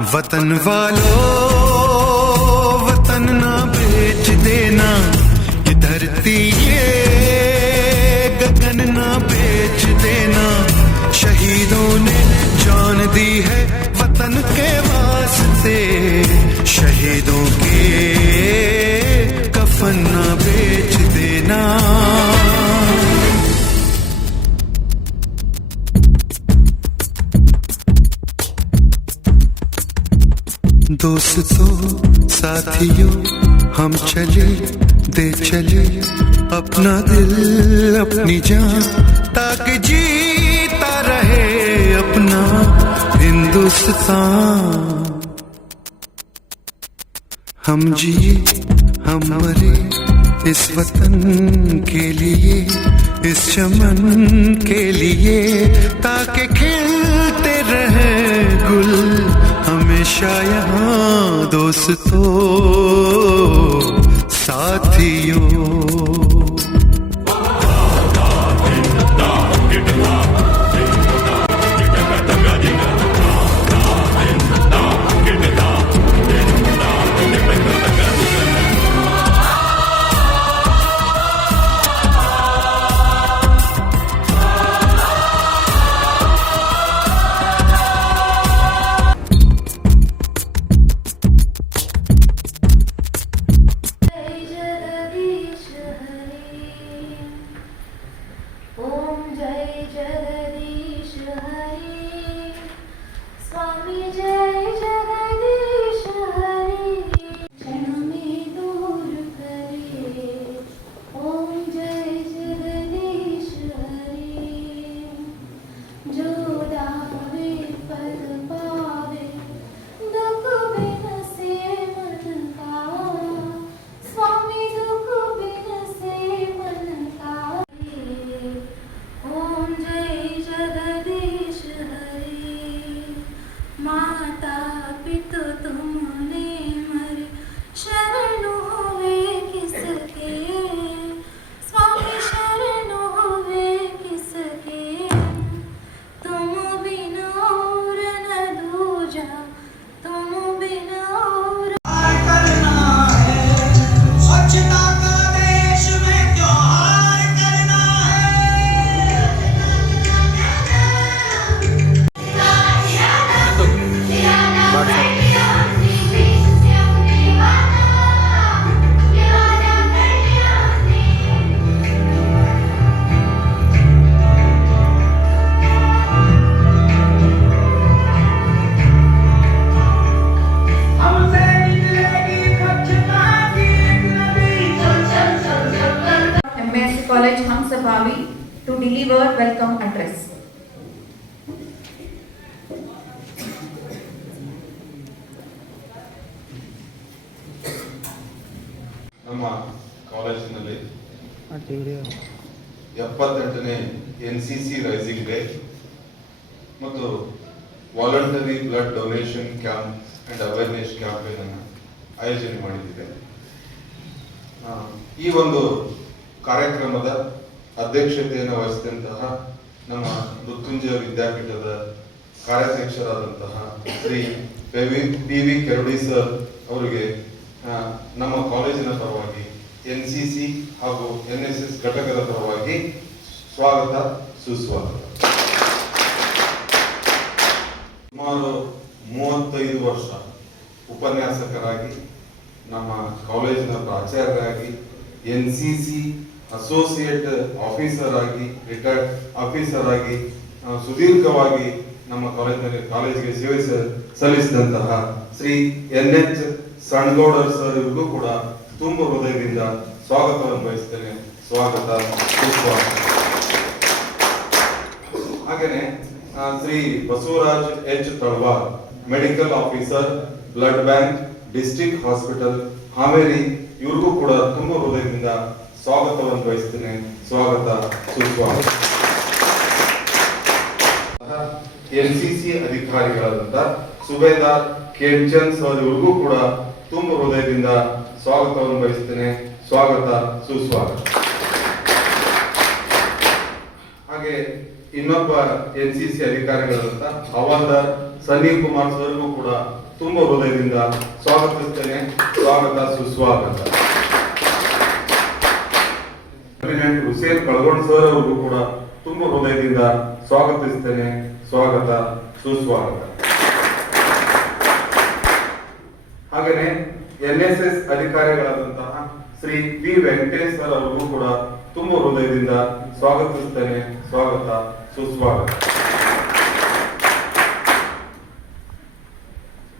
वतन वालों वतन ना बेच देना, ये धरती ये गगन ना बेच देना। शहीदों ने जान दी है वतन के वास्ते, शहीदों के कफन ना बेच देना। दोस्तों साथियों हम चले दे चले अपना दिल अपनी जान, ताकि जीता रहे अपना हिंदुस्तान। हम जिए हम मरे इस वतन के लिए, इस चमन के लिए, ताकि खिलते रहे गुल हमेशा यहाँ। दोस्तों साथियों College Hamsabhavi to deliver welcome address. ನಮ್ಮ ಕಾಲೇಜಿನಲ್ಲಿ 78ನೇ NCC ರೈಸಿಂಗ್ ಡೇ ಮತ್ತು voluntary blood donation camp and awareness campaign ಅನ್ನು ಆಯೋಜನೆ ಮಾಡಿದ್ದೇವೆ. ಈ ಒಂದು ಕಾರ್ಯಕ್ರಮದ ಅಧ್ಯಕ್ಷತೆಯನ್ನು ವಹಿಸಿದಂತಹ ನಮ್ಮ ಮೃತ್ಯುಂಜಯ ವಿದ್ಯಾಪೀಠದ ಕಾರ್ಯಾಧ್ಯಕ್ಷರಾದಂತಹ ಶ್ರೀ PV ಕೆರಡಿ ಸರ್ ಅವರಿಗೆ ನಮ್ಮ ಕಾಲೇಜಿನ ಪರವಾಗಿ NCC ಹಾಗೂ NSS ಘಟಕದ ಪರವಾಗಿ ಸ್ವಾಗತ ಸುಸ್ವಾಗತ. ಸುಮಾರು 35 ವರ್ಷ ಉಪನ್ಯಾಸಕರಾಗಿ, ನಮ್ಮ ಕಾಲೇಜಿನ ಪ್ರಾಚಾರ್ಯರಾಗಿ, NCC ಅಸೋಸಿಯೇಟ್ ಆಫೀಸರ್ ಆಗಿ, ರಿಟೈರ್ಡ್ ಆಫೀಸರ್ ಆಗಿ ಸುದೀರ್ಘವಾಗಿ ನಮ್ಮ ಕಾಲೇಜಿಗೆ ಸೇವೆ ಸಲ್ಲಿಸಿದಂತಹ ಶ್ರೀ NH ಸಣ್ಗೌಡರ್ ಸರ್ ಇವರಿಗೂ ಕೂಡ ತುಂಬ ಹೃದಯದಿಂದ ಸ್ವಾಗತವನ್ನು ಬಯಸ್ತೇನೆ. ಸ್ವಾಗತ ಸುಸ್ವಾಗತ. ಹಾಗೇನೆ Shri Basavaraj H Talawar medical officer, blood bank, district hospital Haveri, ಇವ್ರಿಗೂ ಕೂಡ ತುಂಬ ಹೃದಯದಿಂದ ಸ್ವಾಗತವನ್ನು ಬಯಸ್ತೇನೆ. ಸ್ವಾಗತ ಸುಸ್ವಾಗತ. NCC ಅಧಿಕಾರಿಗಳಾದಂತ ಸುಬೇದಾರ್ ಖೇಮ್ಚಂದ್ ಸರ್ ಇವ್ರಿಗೂ ಕೂಡ ತುಂಬ ಹೃದಯದಿಂದ ಸ್ವಾಗತವನ್ನು ಬಯಸ್ತೇನೆ. ಸ್ವಾಗತ ಸುಸ್ವಾಗತ. ಹಾಗೆ ಇನ್ನೊಬ್ಬ NCC ಅಧಿಕಾರಿಗಳಾದಂತ ಹವಾಲ್ದಾರ್ ಸಂದೀಪ್ ಕುಮಾರ್ ಸರ್ಗೂ ಕೂಡ ತುಂಬ ಹೃದಯದಿಂದ ಸ್ವಾಗತಿಸ್ತೇನೆ. ಸ್ವಾಗತ, ಸುಸ್ವಾಗತ. ಹುಸೇನ್ ಕಳಗೋಣ್ ಸರ್ ಅವ್ರಿಗೂ ಕೂಡ ತುಂಬ ಹೃದಯದಿಂದ ಸ್ವಾಗತಿಸ್ತೇನೆ. ಸ್ವಾಗತ, ಸುಸ್ವಾಗತ. ಹಾಗೆಯೇ NSS ಅಧಿಕಾರಿಗಳಾದಂತಹ ಶ್ರೀ ಪಿ ವೆಂಕಟೇಶ್ ಸರ್ ಅವ್ರಿಗೂ ಕೂಡ ತುಂಬ ಹೃದಯದಿಂದ ಸ್ವಾಗತಿಸ್ತೇನೆ. ಸ್ವಾಗತ, ಸುಸ್ವಾಗತ.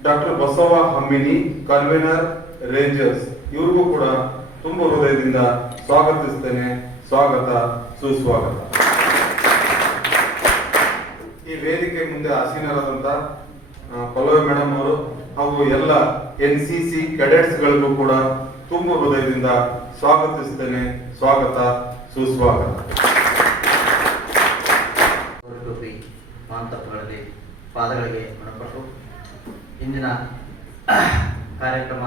Doctor Basava Hammini, convener rangers, ಇವ್ರಿಗೂ ಕೂಡ ತುಂಬ ಹೃದಯದಿಂದ ಸ್ವಾಗತಿಸ್ತೇನೆ. ಸ್ವಾಗತ, ಸುಸ್ವಾಗತ. ಈ ವೇದಿಕೆ ಮುಂದೆ ಆಸೀನರಾದಂತ ಪಲ್ಲವಿ ಮೇಡಮ್ ಅವರು ಹಾಗೂ ಎಲ್ಲ NCC ಕೆಡೆಟ್ಸ್ ಗಳಿಗೂ ಕೂಡ ತುಂಬ ಹೃದಯದಿಂದ ಸ್ವಾಗತಿಸ್ತೇನೆ. ಸ್ವಾಗತ, ಸುಸ್ವಾಗತ. ಮಾಂತಪ್ಪಗಳಲ್ಲಿ ಪಾದಗಳಿಗೆ ಮನಪಟ್ಟು ಇಂದಿನ ಕಾರ್ಯಕ್ರಮ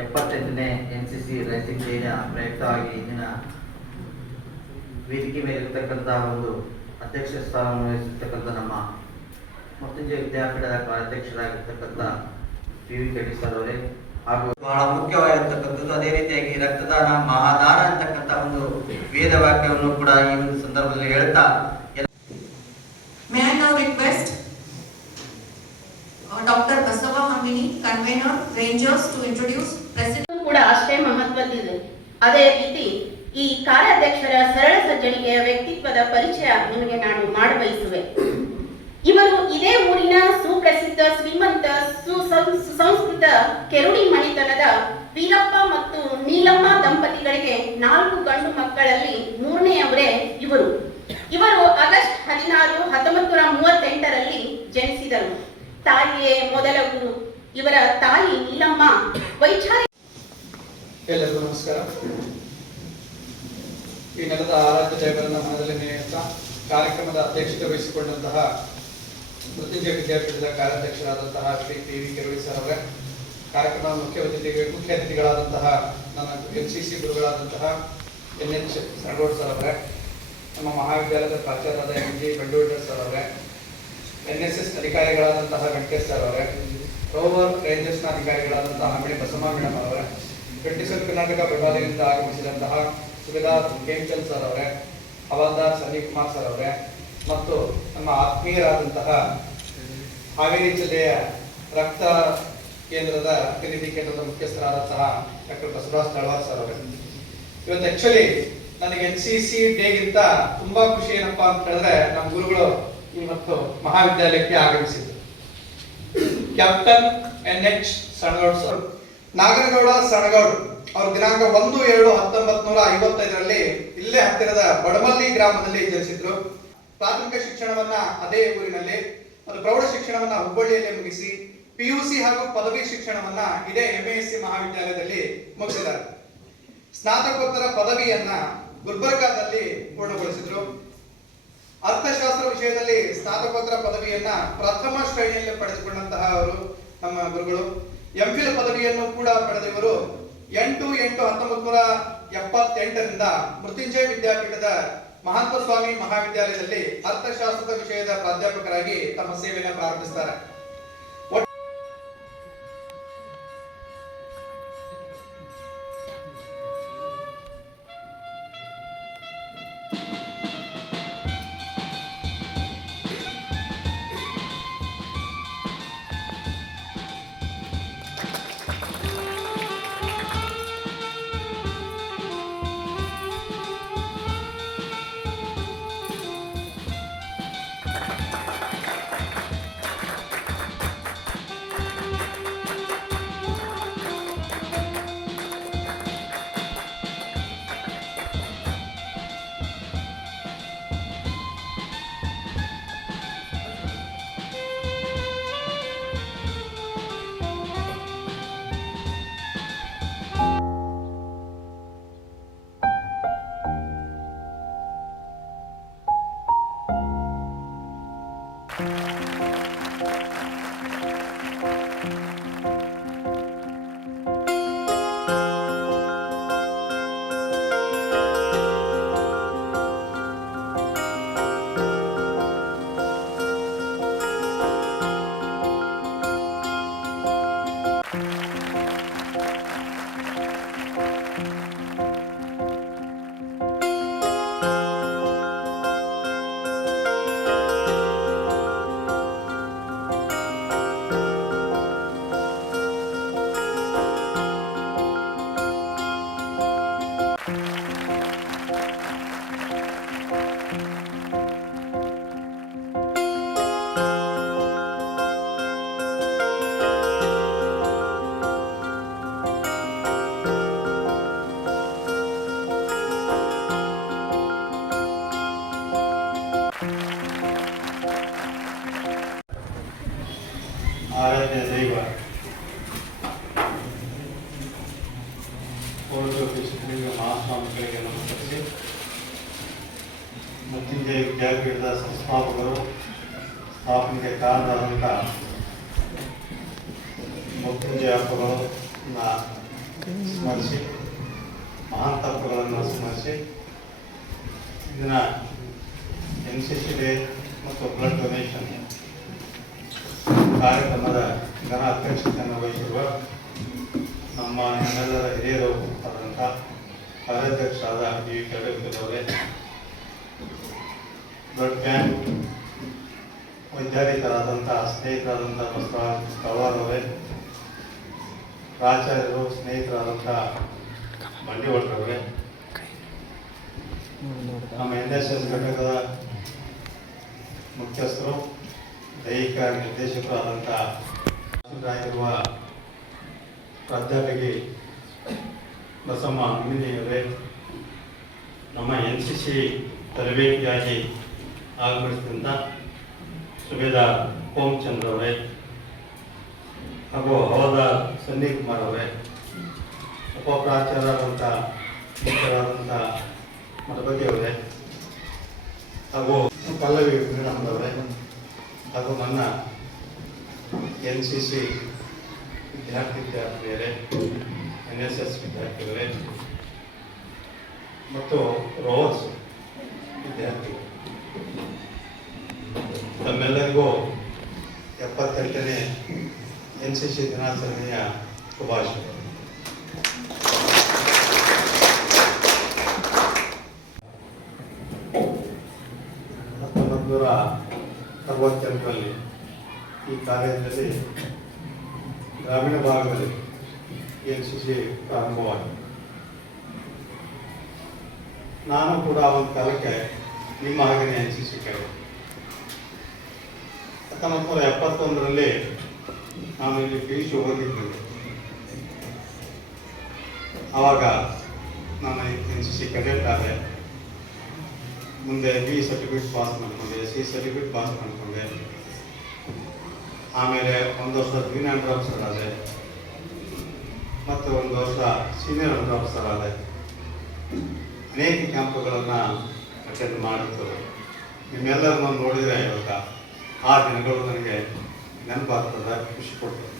78ನೇ NCC ರೈಸಿಂಗ್ ಡೇನ ಪ್ರಯುಕ್ತವಾಗಿ ಇಂದಿನ ವೇದಿಕೆ ಮೇಲೆ ಇರತಕ್ಕಂಥ ಒಂದು ಅಧ್ಯಕ್ಷ ಸ್ಥಾನವನ್ನು ವಹಿಸಿರ್ತಕ್ಕಂಥ ನಮ್ಮ ಮೃತ್ಯುಂಜಯ ವಿದ್ಯಾಪೀಠದ ಕಾರ್ಯಾಧ್ಯಕ್ಷರಾಗಿರ್ತಕ್ಕಂಥ PV ಕೆಟಿ ಸರ್ ಅವರೇ ಹಾಗೂ ಬಹಳ ಮುಖ್ಯವಾಗಿರ್ತಕ್ಕಂಥದ್ದು, ಅದೇ ರೀತಿಯಾಗಿ ರಕ್ತದಾನ ಮಹಾದಾನ ಅಂತಕ್ಕಂಥ ಒಂದು ವೇದ ವಾಕ್ಯವನ್ನು ಕೂಡ ಈ ಒಂದು ಸಂದರ್ಭದಲ್ಲಿ ಹೇಳ್ತಾ May I now request Dr. Basava Hammini, convener, Rangers, to introduce President. ಕೂಡ ಅಷ್ಟೇ ಮಹತ್ವದ್ದಿದೆ. ಅದೇ ರೀತಿ ಈ ಕಾರ್ಯಾಧ್ಯಕ್ಷರ ಸರಳ ಸಜ್ಜನಿಕೆಯ ವ್ಯಕ್ತಿತ್ವದ ಪರಿಚಯ ನಿಮಗೆ ನಾನು ಮಾಡಬಯಸುವೆ. ಇವರು ಇದೇ ಊರಿನ ಸುಪ್ರಸಿದ್ಧ ಶ್ರೀಮಂತ ಸುಸಂಸ್ಕೃತ ಕೆರುಡಿ ಮಣಿತನದ ವೀರಪ್ಪ ಮತ್ತು ನೀಲಮ್ಮ ದಂಪತಿಗಳಿಗೆ 4 ಗಂಡು ಮಕ್ಕಳಲ್ಲಿ 3ನೇಯವರೇ ಇವರು. ಆಗಸ್ಟ್ 16, 1938ರಲ್ಲಿ ಜನಿಸಿದರು. ತಾಯಿಯೇ ಮೊದಲ ಗುರು. ಇವರ ತಾಯಿ ನೀಲಮ್ಮ ವೈಚಾರಿಕ. ಎಲ್ಲರಿಗೂ ನಮಸ್ಕಾರ. ಈ ನೆಲದ ಆರಾಧ್ಯ ದೈವರನ್ನ ಮನದಲ್ಲಿ ನೆನೆಯುತ್ತಾ ಕಾರ್ಯಕ್ರಮದ ಅಧ್ಯಕ್ಷತೆ ವಹಿಸಿಕೊಂಡಂತಹ ಮೃತ್ಯುಂಜಯ ವಿದ್ಯಾಪೀಠದ ಕಾರ್ಯಾಧ್ಯಕ್ಷರಾದಂತಹ ಶ್ರೀ PV ಕೆರಳಿ ಸರ್ ಅವರೇ, ಕಾರ್ಯಕ್ರಮದ ಮುಖ್ಯ ಅತಿಥಿಗಳಾದಂತಹ ನನ್ನ NCC ಗುರುಗಳಾದಂತಹ NH ಸರಗೋಡ್ ಸರ್ ಅವರೇ, ನಮ್ಮ ಮಹಾವಿದ್ಯಾಲಯದ ಪ್ರಾಚಾರ್ಯರಾದ MG ಬಂಡೂಳ್ಕರ್ ಸರ್ ಅವರೇ, NSS ಅಧಿಕಾರಿಗಳಾದಂತಹ ವೆಂಕಟೇಶ್ ಸರ್ ಅವರೇ, ರೋವರ್ ರೇಂಜರ್ಸ್ನ ಅಧಿಕಾರಿಗಳಾದಂತಹ ಹಮ್ಮಿಣಿ ಬಸಮ್ಮ ಮೇಡಮ್ ಅವರೇ, 27 ಕರ್ನಾಟಕ ವಿಭಾಗದಿಂದ ಆಗಮಿಸಿದಂತಹ ಸುಬೇದಾರ್ ಕೇಮ್ಚಂದ್ ಸರ್ ಅವರೇ, ಹವಾಲ್ದಾರ್ ಸಂದೀಪ್ ಕುಮಾರ್ ಸರ್ ಅವರೇ, ಮತ್ತು ನಮ್ಮ ಆತ್ಮೀಯರಾದಂತಹ ಹಾವೇರಿ ಜಿಲ್ಲೆಯ ರಕ್ತ ಕೇಂದ್ರದ ಅಭಿವೃದ್ಧಿ ಕೇಂದ್ರದ ಮುಖ್ಯಸ್ಥರಾದಂತಹ ಡಾಕ್ಟರ್ ಬಸವರಾಜ್ ತಳವಾರ್ ಸರ್ ಅವರೇ. ಇವತ್ತು ಆಕ್ಚುಲಿ ನನಗೆ NCC ಡೇಗಿಂತ ತುಂಬಾ ಖುಷಿ ಏನಪ್ಪಾ ಅಂತ ಹೇಳಿದ್ರೆ, ನಮ್ಮ ಗುರುಗಳು ಇವತ್ತು ಮಹಾವಿದ್ಯಾಲಯಕ್ಕೆ ಆಗಮಿಸಿದ್ರು. ಕ್ಯಾಪ್ಟನ್ NH ಸಣಗೌಡ್ ಸರ್, ನಾಗರಗೌಡ ಸಣಗೌಡ್ ಅವರು ದಿನಾಂಕ 1/2/1955ರಲ್ಲಿ ಇಲ್ಲೇ ಹತ್ತಿರದ ಬಡಮಲ್ಲಿ ಗ್ರಾಮದಲ್ಲಿ ಜನಿಸಿದ್ರು. ಪ್ರಾಥಮಿಕ ಶಿಕ್ಷಣವನ್ನ ಅದೇ ಊರಿನಲ್ಲಿ ಮತ್ತು ಪ್ರೌಢ ಶಿಕ್ಷಣವನ್ನ ಹುಬ್ಬಳ್ಳಿಯಲ್ಲಿ ಮುಗಿಸಿ PUC ಹಾಗೂ ಪದವಿ ಶಿಕ್ಷಣವನ್ನ ಇದೇ MASC ಮಹಾವಿದ್ಯಾಲಯದಲ್ಲಿ ಮುಗಿಸಿದ್ದಾರೆ. ಸ್ನಾತಕೋತ್ತರ ಪದವಿಯನ್ನ ಗುಲ್ಬರ್ಗಾದಲ್ಲಿ ಪೂರ್ಣಗೊಳಿಸಿದ್ರು. ಅರ್ಥಶಾಸ್ತ್ರ ವಿಷಯದಲ್ಲಿ ಸ್ನಾತಕೋತ್ತರ ಪದವಿಯನ್ನ ಪ್ರಥಮ ಶ್ರೇಣಿಯಲ್ಲಿ ಪಡೆದುಕೊಂಡಂತಹ ಅವರು ನಮ್ಮ ಗುರುಗಳು. MPhil ಪದವಿಯನ್ನು ಕೂಡ ಪಡೆದವರು 8/8/1978ರಿಂದ ಮೃತ್ಯುಂಜಯ ವಿದ್ಯಾಪೀಠದ ಮಹಾತ್ಮ ಸ್ವಾಮಿ ಮಹಾವಿದ್ಯಾಲಯದಲ್ಲಿ ಅರ್ಥಶಾಸ್ತ್ರದ ವಿಷಯದ ಪ್ರಾಧ್ಯಾಪಕರಾಗಿ ತಮ್ಮ ಸೇವೆಯನ್ನು ಪ್ರಾರಂಭಿಸುತ್ತಾರೆ. ಆರಾಧ್ಯ ದೈವ ಕೋಟಿ ಮಹಾಸ್ವಾಮಿಗಳಿಗೆ ನಮಸ್ಕರಿಸಿ ಮೃತ್ಯುಂಜಯ ವಿದ್ಯಾಪೀಠದ ಸಂಸ್ಥಾಪಕರು ಸ್ಥಾಪನೆಗೆ ಕಾರಣರಾದಂಥ ಮೃತ್ಯುಂಜಯ ಹಬ್ಬಗಳನ್ನು ಸ್ಮರಿಸಿ ಮಹಾನ್ ತತ್ವಗಳನ್ನು ಸ್ಮರಿಸಿ ಇದನ್ನ NCC ಡೇ ಮತ್ತು ಬ್ಲಡ್ ಡೊನೇಷನ್ ಕಾರ್ಯಕ್ರಮದ ಘನ ಅಧ್ಯಕ್ಷತೆಯನ್ನು ವಹಿಸಿರುವ ನಮ್ಮ ನಮ್ಮೆಲ್ಲರ ಹಿರಿಯರು ಆದಂಥ ಕಾರ್ಯಾಧ್ಯಕ್ಷರಾದ PV ಕೆರಳಿಸಿದವರೇ, blood camp ವೈದ್ಯಾಧಿಕರಾದಂಥ ಸ್ನೇಹಿತರಾದಂಥ Basavaraj Kavar ಅವರೇ, ಪ್ರಾಚಾರ್ಯರು ಸ್ನೇಹಿತರಾದಂಥ ಬಂಡಿವಟ್ಟರವರೇ, ನಮ್ಮ NSS ಘಟಕದ ಮುಖ್ಯಸ್ಥರು ದೈಹಿಕ ನಿರ್ದೇಶಕರಾದಂಥ ಆಗಿರುವ ಪ್ರಾಧ್ಯಾಪಕಿ ಬಸಮ್ಮ ಅಮ್ಮಿನಿಯವರೇ, ನಮ್ಮ NCC ತರಬೇತಿಯಾಗಿ ಆಗಮಿಸಿದಂಥ ಸುಬೇದಾರ್ ಓಂಚಂದ್ರ ಅವರೇ ಹಾಗೂ ಹವಾದಾರ್ ಸನ್ನಿ ಕುಮಾರ್ ಅವರೇ, ಉಪಪ್ರಾಚಾರ್ಯರಾದಂಥ ಮುಖ್ಯರಾದಂಥ ಮಠಪತಿ ಅವರೇ ಹಾಗೂ ಪಲ್ಲವಿ ಶ್ರೀರಾಮದವರೇ ಹಾಗೂ ನನ್ನ NCC ವಿದ್ಯಾರ್ಥಿನಿಯರೇ, NSS ವಿದ್ಯಾರ್ಥಿಗಳೇ ಮತ್ತು ರೋವರ್ಸ್ ವಿದ್ಯಾರ್ಥಿಗಳು, ತಮ್ಮೆಲ್ಲರಿಗೂ 78ನೇ NCC ದಿನಾಚರಣೆಯ ಶುಭಾಶಯಗಳು. 1968ರಲ್ಲಿ ಈ ಕಾಲೇಜಿನಲ್ಲಿ ಗ್ರಾಮೀಣ ಭಾಗದಲ್ಲಿ NCC ಪ್ರಾರಂಭವಾಗಿದೆ. ನಾನು ಕೂಡ ಒಂದು ಕಾಲಕ್ಕೆ ನಿಮ್ಮ ಹಾಗೆಯೇ NCC ಕೇಳಿದೆ. 1971ರಲ್ಲಿ ನಾನು ಇಲ್ಲಿ PUC ಓದಿದ್ದೆ. ಆವಾಗ ನಾನು NCC ಕೆಡೆಟ್ ಆದೆ. ಮುಂದೆ B ಸರ್ಟಿಫಿಕೇಟ್ ಪಾಸ್ ಮಾಡ್ಕೊಂಡೆ, C ಸರ್ಟಿಫಿಕೇಟ್ ಪಾಸ್ ಮಾಡ್ಕೊಂಡೆ. ಆಮೇಲೆ ಒಂದು ವರ್ಷ ಗ್ರೀನ್ ಅಂಡರ್ ಆಫೀಸರ್ ಆದೆ ಮತ್ತು ಒಂದು ವರ್ಷ ಸೀನಿಯರ್ ಅಂಡರ್ ಆಫೀಸರ್ ಆದೆ. ಅನೇಕ ಕ್ಯಾಂಪುಗಳನ್ನು ಅಟೆಂಡ್ ಮಾಡಿತ್ತು. ನಿಮ್ಮೆಲ್ಲರನ್ನು ನೋಡಿದರೆ ಇವಾಗ ಆ ದಿನಗಳು ನನಗೆ ನೆನಪಾಗ್ತದೆ, ಖುಷಿ ಕೊಡ್ತದೆ.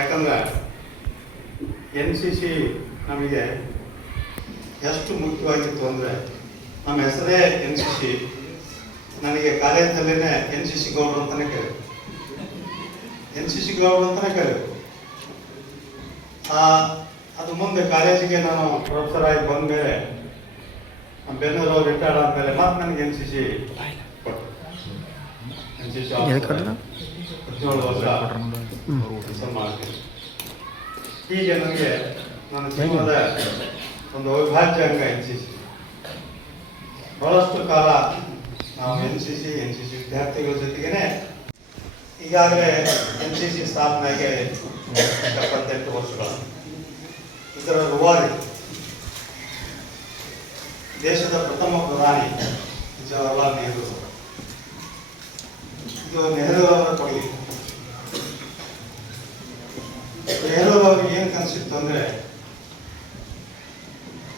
ಯಾಕಂದರೆ NCC ನಮಗೆ ಎಷ್ಟು ಮುಖ್ಯವಾಗಿತ್ತು ಅಂದರೆ, ನಮ್ಮ ಹೆಸರೇ NCC. ನನಗೆ ಕಾಲೇಜಲ್ಲೇ NCC ಗೌಡ್ರು ಅಂತಲೇ ಕರೆಯೋದು, NCC ಗೌಡ್ರು ಅಂತಲೇ ಕರೆಯೋದು. ಅದು ಮುಂದೆ ಕಾಲೇಜಿಗೆ ನಾನು ಪ್ರೊಫೆಸರ್ ಆಗಿ ಬಂದ ಮೇಲೆ, ಬೆನ್ನೂರು ರಿಟೈರ್ಡ್ ಆದಮೇಲೆ ಮತ್ತೆ ನನಗೆ NCC ಕೊಟ್ಟರು. NCC 17 ವರ್ಷ ಕೆಲಸ ಮಾಡ್ತೀನಿ. ಹೀಗೆ ನನಗೆ ನನ್ನ ಜೀವನದ ಒಂದು ಅವಿಭಾಜ್ಯ ಅಂಗ NCC. ಬಹಳಷ್ಟು ಕಾಲ ನಾವು NCC ವಿದ್ಯಾರ್ಥಿಗಳ ಜೊತೆಗೇನೆ ಈಗಾಗಲೇ NCC ಸ್ಥಾಪನೆಗೆ 78 ವರ್ಷಗಳು. ಇದರ ರೂವಾರಿ ದೇಶದ ಪ್ರಥಮ ಪ್ರಧಾನಿ ಜವಾಹರ್ಲಾಲ್ ನೆಹರು. ಇದು ನೆಹರೂರವರ ಕೊಡುಗೆ. ನೆಹರೂರವ್ರಿಗೆ ಏನು ಕನಸಿತ್ತು ಅಂದರೆ,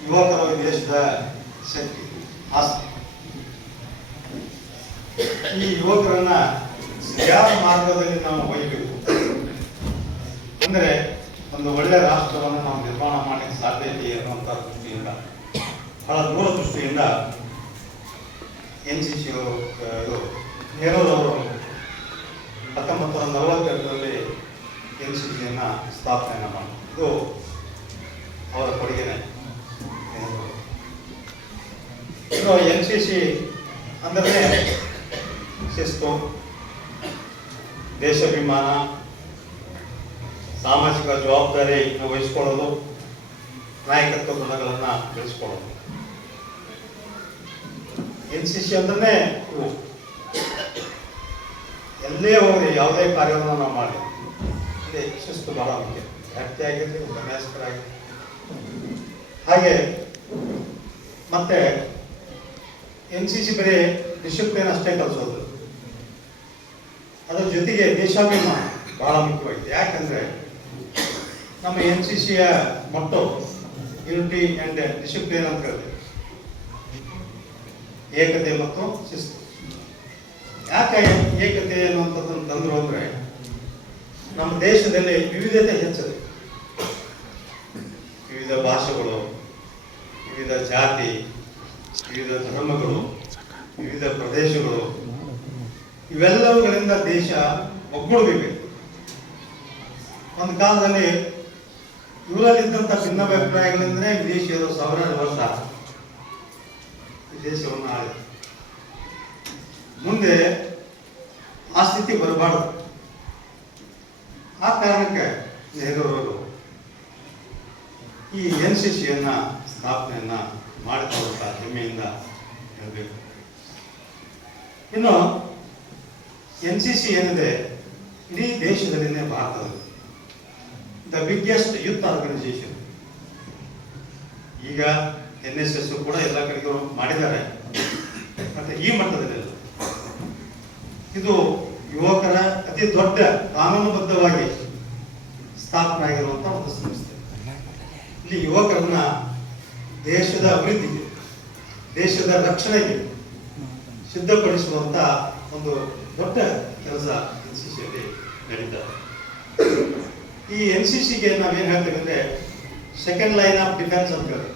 ಯುವಕರು ಈ ದೇಶದ ಶಕ್ತಿ, ಆಸ್ತಿ. ಈ ಯುವಕರನ್ನ ಸರಿಯಾದ ಮಾರ್ಗದಲ್ಲಿ ನಾವು ಒಯ್ಯಬೇಕು ಅಂದರೆ ಒಂದು ಒಳ್ಳೆಯ ರಾಷ್ಟ್ರವನ್ನು ನಾವು ನಿರ್ಮಾಣ ಮಾಡಲಿಕ್ಕೆ ಸಾಧ್ಯತೆ ಅನ್ನುವಂಥ ದೃಷ್ಟಿಯಿಂದ, ಬಹಳ ದೂರದೃಷ್ಟಿಯಿಂದ NCC ನೆಹರೂರವರು 1942ರಲ್ಲಿ NCCಯನ್ನು ಸ್ಥಾಪನೆಯನ್ನು ಮಾಡಿದ್ರು. ಇದು ಅವರ ಕೊಡುಗೆನೆ. ಇದು NCC ಅಂದರೆ ಶಿಸ್ತು, ದೇಶಾಭಿಮಾನ, ಸಾಮಾಜಿಕ ಜವಾಬ್ದಾರಿ ವಹಿಸ್ಕೊಳ್ಳೋದು, ನಾಯಕತ್ವ ಗುಣಗಳನ್ನು ಬೆಳೆಸ್ಕೊಳ್ಳೋದು. NCC ಅಂದ್ರೆ ಇವು. ಎಲ್ಲೇ ಹೋಗಿ ಯಾವುದೇ ಕಾರ್ಯವನ್ನು ನಾವು ಮಾಡಿ ಇಲ್ಲಿ ಶಿಸ್ತು ಬಹಳ ಮುಖ್ಯ. ವ್ಯಕ್ತಿ ಆಗಿರಲಿ, ಉಪನ್ಯಾಸಕರಾಗಿರಲಿ. ಹಾಗೆ ಮತ್ತೆ NCC ಬರೀ ಡಿಸಿಪ್ಲಿನ್ ಅಷ್ಟೇ ಕಲಿಸೋದು. ಅದರ ಜೊತೆಗೆ ದೇಶಾಭಿಮಾನ ಬಹಳ ಮುಖ್ಯವಾಗಿದೆ. ಯಾಕಂದರೆ ನಮ್ಮ NCCಯ ಮೊಟ್ಟೋ ಯೂನಿಟಿ ಆ್ಯಂಡ್ ಡಿಸಿಪ್ಲಿನ್ ಅಂತ ಹೇಳ್ತೀವಿ, ಏಕತೆ ಮತ್ತು ಶಿಸ್ತು. ಯಾಕೆ ಏಕತೆ ಅನ್ನುವಂಥದ್ದನ್ನು ತಂದರು ಅಂದರೆ ನಮ್ಮ ದೇಶದಲ್ಲಿ ವಿವಿಧತೆ ಹೆಚ್ಚಿದೆ. ವಿವಿಧ ಭಾಷೆಗಳು, ವಿವಿಧ ಜಾತಿ, ವಿವಿಧ ಧರ್ಮಗಳು, ವಿವಿಧ ಪ್ರದೇಶಗಳು, ಇವೆಲ್ಲವುಗಳಿಂದ ದೇಶ ಒಗ್ಗೂಡಬೇಕು. ಒಂದು ಕಾಲದಲ್ಲಿ ಇವರಲ್ಲಿದ್ದಂಥ ಭಿನ್ನಾಭಿಪ್ರಾಯಗಳಿಂದಲೇ ವಿದೇಶಿಯರು ಸಾವಿರಾರು ವರ್ಷ ಈ ದೇಶವನ್ನು ಆಳಿದರು. ಮುಂದೆ ಆ ಸ್ಥಿತಿ ಬರಬಾರದು. ಆ ಕಾರಣಕ್ಕೆ ನೆಹರೂರವರು ಈ NCCಯನ್ನು ಸ್ಥಾಪನೆಯನ್ನು ಮಾಡಿಕೊಳ್ಳುವಂಥ ಹೆಮ್ಮೆಯಿಂದ ಹೇಳಬೇಕು. ಇನ್ನು NCC ಏನಿದೆ ಇಡೀ ದೇಶದಲ್ಲಿನೇ ಭಾರತದಲ್ಲಿ ದ ಬಿಗ್ಗೆಸ್ಟ್ ಯೂತ್ ಆರ್ಗನೈಸೇಷನ್. ಈಗ NSS ಕೂಡ ಎಲ್ಲ ಕಡೆಗೂ ಮಾಡಿದ್ದಾರೆ, ಮತ್ತೆ ಈ ಮಟ್ಟದಲ್ಲಿ ಇದು ಯುವಕರ ಅತಿ ದೊಡ್ಡ ಕಾನೂನುಬದ್ಧವಾಗಿ ಸ್ಥಾಪನೆ ಆಗಿರುವಂಥ ಒಂದು ಸಂಸ್ಥೆ. ಇಲ್ಲಿ ಯುವಕರನ್ನ ದೇಶದ ಅಭಿವೃದ್ಧಿಗೆ, ದೇಶದ ರಕ್ಷಣೆಗೆ ಸಿದ್ಧಪಡಿಸುವಂಥ ಒಂದು ದೊಡ್ಡ ಕೆಲಸ NCCಯಲ್ಲಿ ನಡೀತಾರೆ. ಈ NCCಗೆ ನಾವೇನು ಹೇಳ್ತೇವೆ ಅಂದರೆ ಸೆಕೆಂಡ್ ಲೈನ್ ಆಫ್ ಡಿಫೆನ್ಸ್ ಅಂತ ಹೇಳಿ.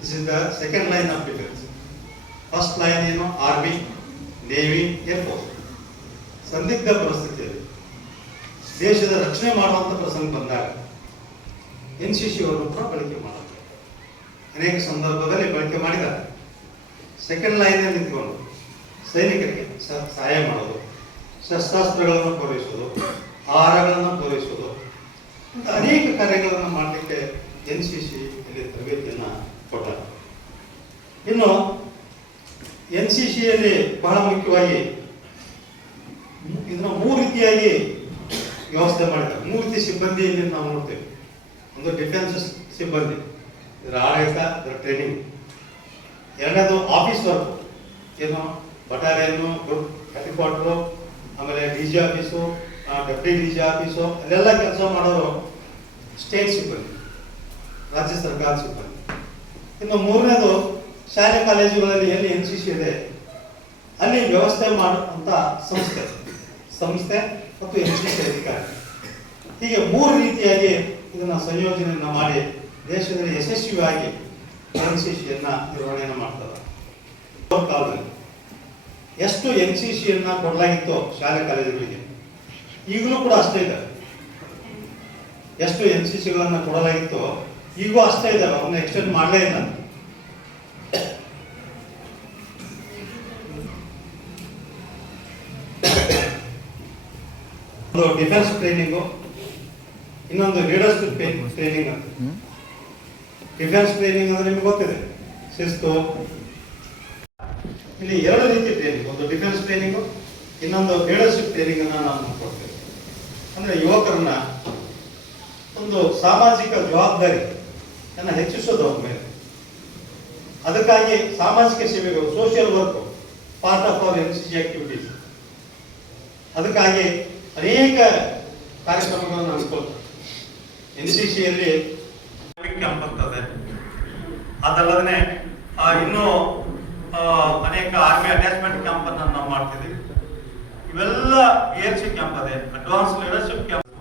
This is the second line of defence. First line ಏನು? Army, navy, air force. ಸಂದಿಗ್ಧ ಪರಿಸ್ಥಿತಿಯಲ್ಲಿ ದೇಶದ ರಕ್ಷಣೆ ಮಾಡುವಂಥ ಪ್ರಸಂಗ ಬಂದಾಗ NCC ಅವರು ಕೂಡ ಬಳಕೆ ಮಾಡುತ್ತಾರೆ. ಅನೇಕ ಸಂದರ್ಭದಲ್ಲಿ ಬಳಕೆ ಮಾಡಿದ್ದಾರೆ. ಸೆಕೆಂಡ್ ಲೈನಲ್ಲಿ ನಿಂತ್ಕೊಂಡು ಸೈನಿಕರಿಗೆ ಸಹಾಯ ಮಾಡೋದು, ಶಸ್ತ್ರಾಸ್ತ್ರಗಳನ್ನು ಪೂರೈಸೋದು, ಆಹಾರಗಳನ್ನು ಪೂರೈಸೋದು, ಅಂತ ಅನೇಕ ಕಾರ್ಯಗಳನ್ನು ಮಾಡಲಿಕ್ಕೆ NCC ಇಲ್ಲಿ ತರಬೇತಿಯನ್ನು ಕೊಟ್ಟಾರೆ. ಇನ್ನು NCCಯಲ್ಲಿ ಬಹಳ ಮುಖ್ಯವಾಗಿ ಇದನ್ನ 3 ರೀತಿಯಾಗಿ ವ್ಯವಸ್ಥೆ ಮಾಡಿದ್ದಾರೆ. 3 ರೀತಿ ಸಿಬ್ಬಂದಿಯಲ್ಲಿ ನಾವು ನೋಡ್ತೇವೆ. ಒಂದು ಡಿಫೆನ್ಸ್ ಸಿಬ್ಬಂದಿ, ಇದರ ಆಡಳಿತ, ಇದರ ಟ್ರೈನಿಂಗ್. ಎರಡನೇದು ಆಫೀಸ್ ವರ್ಕ್, ಏನು ಬಟಾಲಿಯನ್ನು, ಹೆಡ್ ಕ್ವಾರ್ಟರು, ಆಮೇಲೆ DG office, deputy DG office, ಅಲ್ಲೆಲ್ಲ ಕೆಲಸ ಮಾಡೋರು ಸ್ಟೇಟ್ ಸಿಬ್ಬಂದಿ, ರಾಜ್ಯ ಸರ್ಕಾರ ಸಿಬ್ಬಂದಿ. ಇನ್ನು ಮೂರನೇದು ಶಾಲೆ ಕಾಲೇಜುಗಳಲ್ಲಿ ಎಲ್ಲಿ NCC ಇದೆ ಅಲ್ಲಿ ವ್ಯವಸ್ಥೆ ಮಾಡುವಂಥ ಸಂಸ್ಥೆ ಮತ್ತು NCC ಅಧಿಕಾರಿ. ಹೀಗೆ 3 ರೀತಿಯಾಗಿ ಇದನ್ನು ಸಂಯೋಜನೆಯನ್ನು ಮಾಡಿ ದೇಶದಲ್ಲಿ ಯಶಸ್ವಿಯಾಗಿ NCCಯನ್ನು ನಿರ್ವಹಣೆಯನ್ನು ಮಾಡ್ತಾರೆ. ಕಾಲದಲ್ಲಿ ಎಷ್ಟು NCCಯನ್ನು ಕೊಡಲಾಗಿತ್ತು ಶಾಲೆ ಕಾಲೇಜುಗಳಿಗೆ, ಈಗಲೂ ಕೂಡ ಅಷ್ಟೇ ಇದೆ. ಎಷ್ಟು NCCಗಳನ್ನು ಕೊಡಲಾಗಿತ್ತು ಈಗೂ ಅಷ್ಟೇ ಇದ್ದಾವೆ, ಅವನ್ನ ಎಕ್ಸ್ಟೆಂಡ್ ಮಾಡಲೇ ಇಲ್ಲ. ಒಂದು ಡಿಫೆನ್ಸ್ ಟ್ರೈನಿಂಗು, ಇನ್ನೊಂದು ಲೀಡರ್ಶಿಪ್ ಟ್ರೈನಿಂಗ್ ಅಂತ. ಡಿಫೆನ್ಸ್ ಟ್ರೈನಿಂಗ್ ಅಂದ್ರೆ ನಿಮ್ಗೆ ಗೊತ್ತಿದೆ, ಶಿಸ್ತು. ಇಲ್ಲಿ 2 ರೀತಿ ಟ್ರೈನಿಂಗ್, ಒಂದು ಡಿಫೆನ್ಸ್ ಟ್ರೈನಿಂಗು, ಇನ್ನೊಂದು ಲೀಡರ್ಶಿಪ್ ಟ್ರೈನಿಂಗ್ ಅನ್ನ ನಾವು ಕೊಡ್ತೇವೆ. ಅಂದ್ರೆ ಯುವಕರನ್ನ ಒಂದು ಸಾಮಾಜಿಕ ಜವಾಬ್ದಾರಿಯನ್ನು ಹೆಚ್ಚಿಸೋದು ಅವ್ರ ಮೇಲೆ. ಅದಕ್ಕಾಗಿ ಸಾಮಾಜಿಕ ಸೇವೆಗಳು, social work part of our NCC activities. ಅದಕ್ಕಾಗಿ ಅನೇಕ ಕಾರ್ಯಕ್ರಮಗಳನ್ನು ಹಮ್ಮಿಕೊಳ್ತಾರೆ. NCCಯಲ್ಲಿ ಕ್ಯಾಂಪ್ ಬರ್ತದೆ. ಅದಲ್ಲದೆ ಇನ್ನೂ ಅನೇಕ ಆರ್ಮಿ ಅಟ್ಯಾಚ್ಮೆಂಟ್ ಕ್ಯಾಂಪ್ ಅನ್ನು ನಾವು ಮಾಡ್ತಿದ್ದೀವಿ. ಇವೆಲ್ಲ ALC ಕ್ಯಾಂಪ್ ಅದೇ, ಅಡ್ವಾನ್ಸ್ ಲೀಡರ್ಶಿಪ್ ಕ್ಯಾಂಪ್.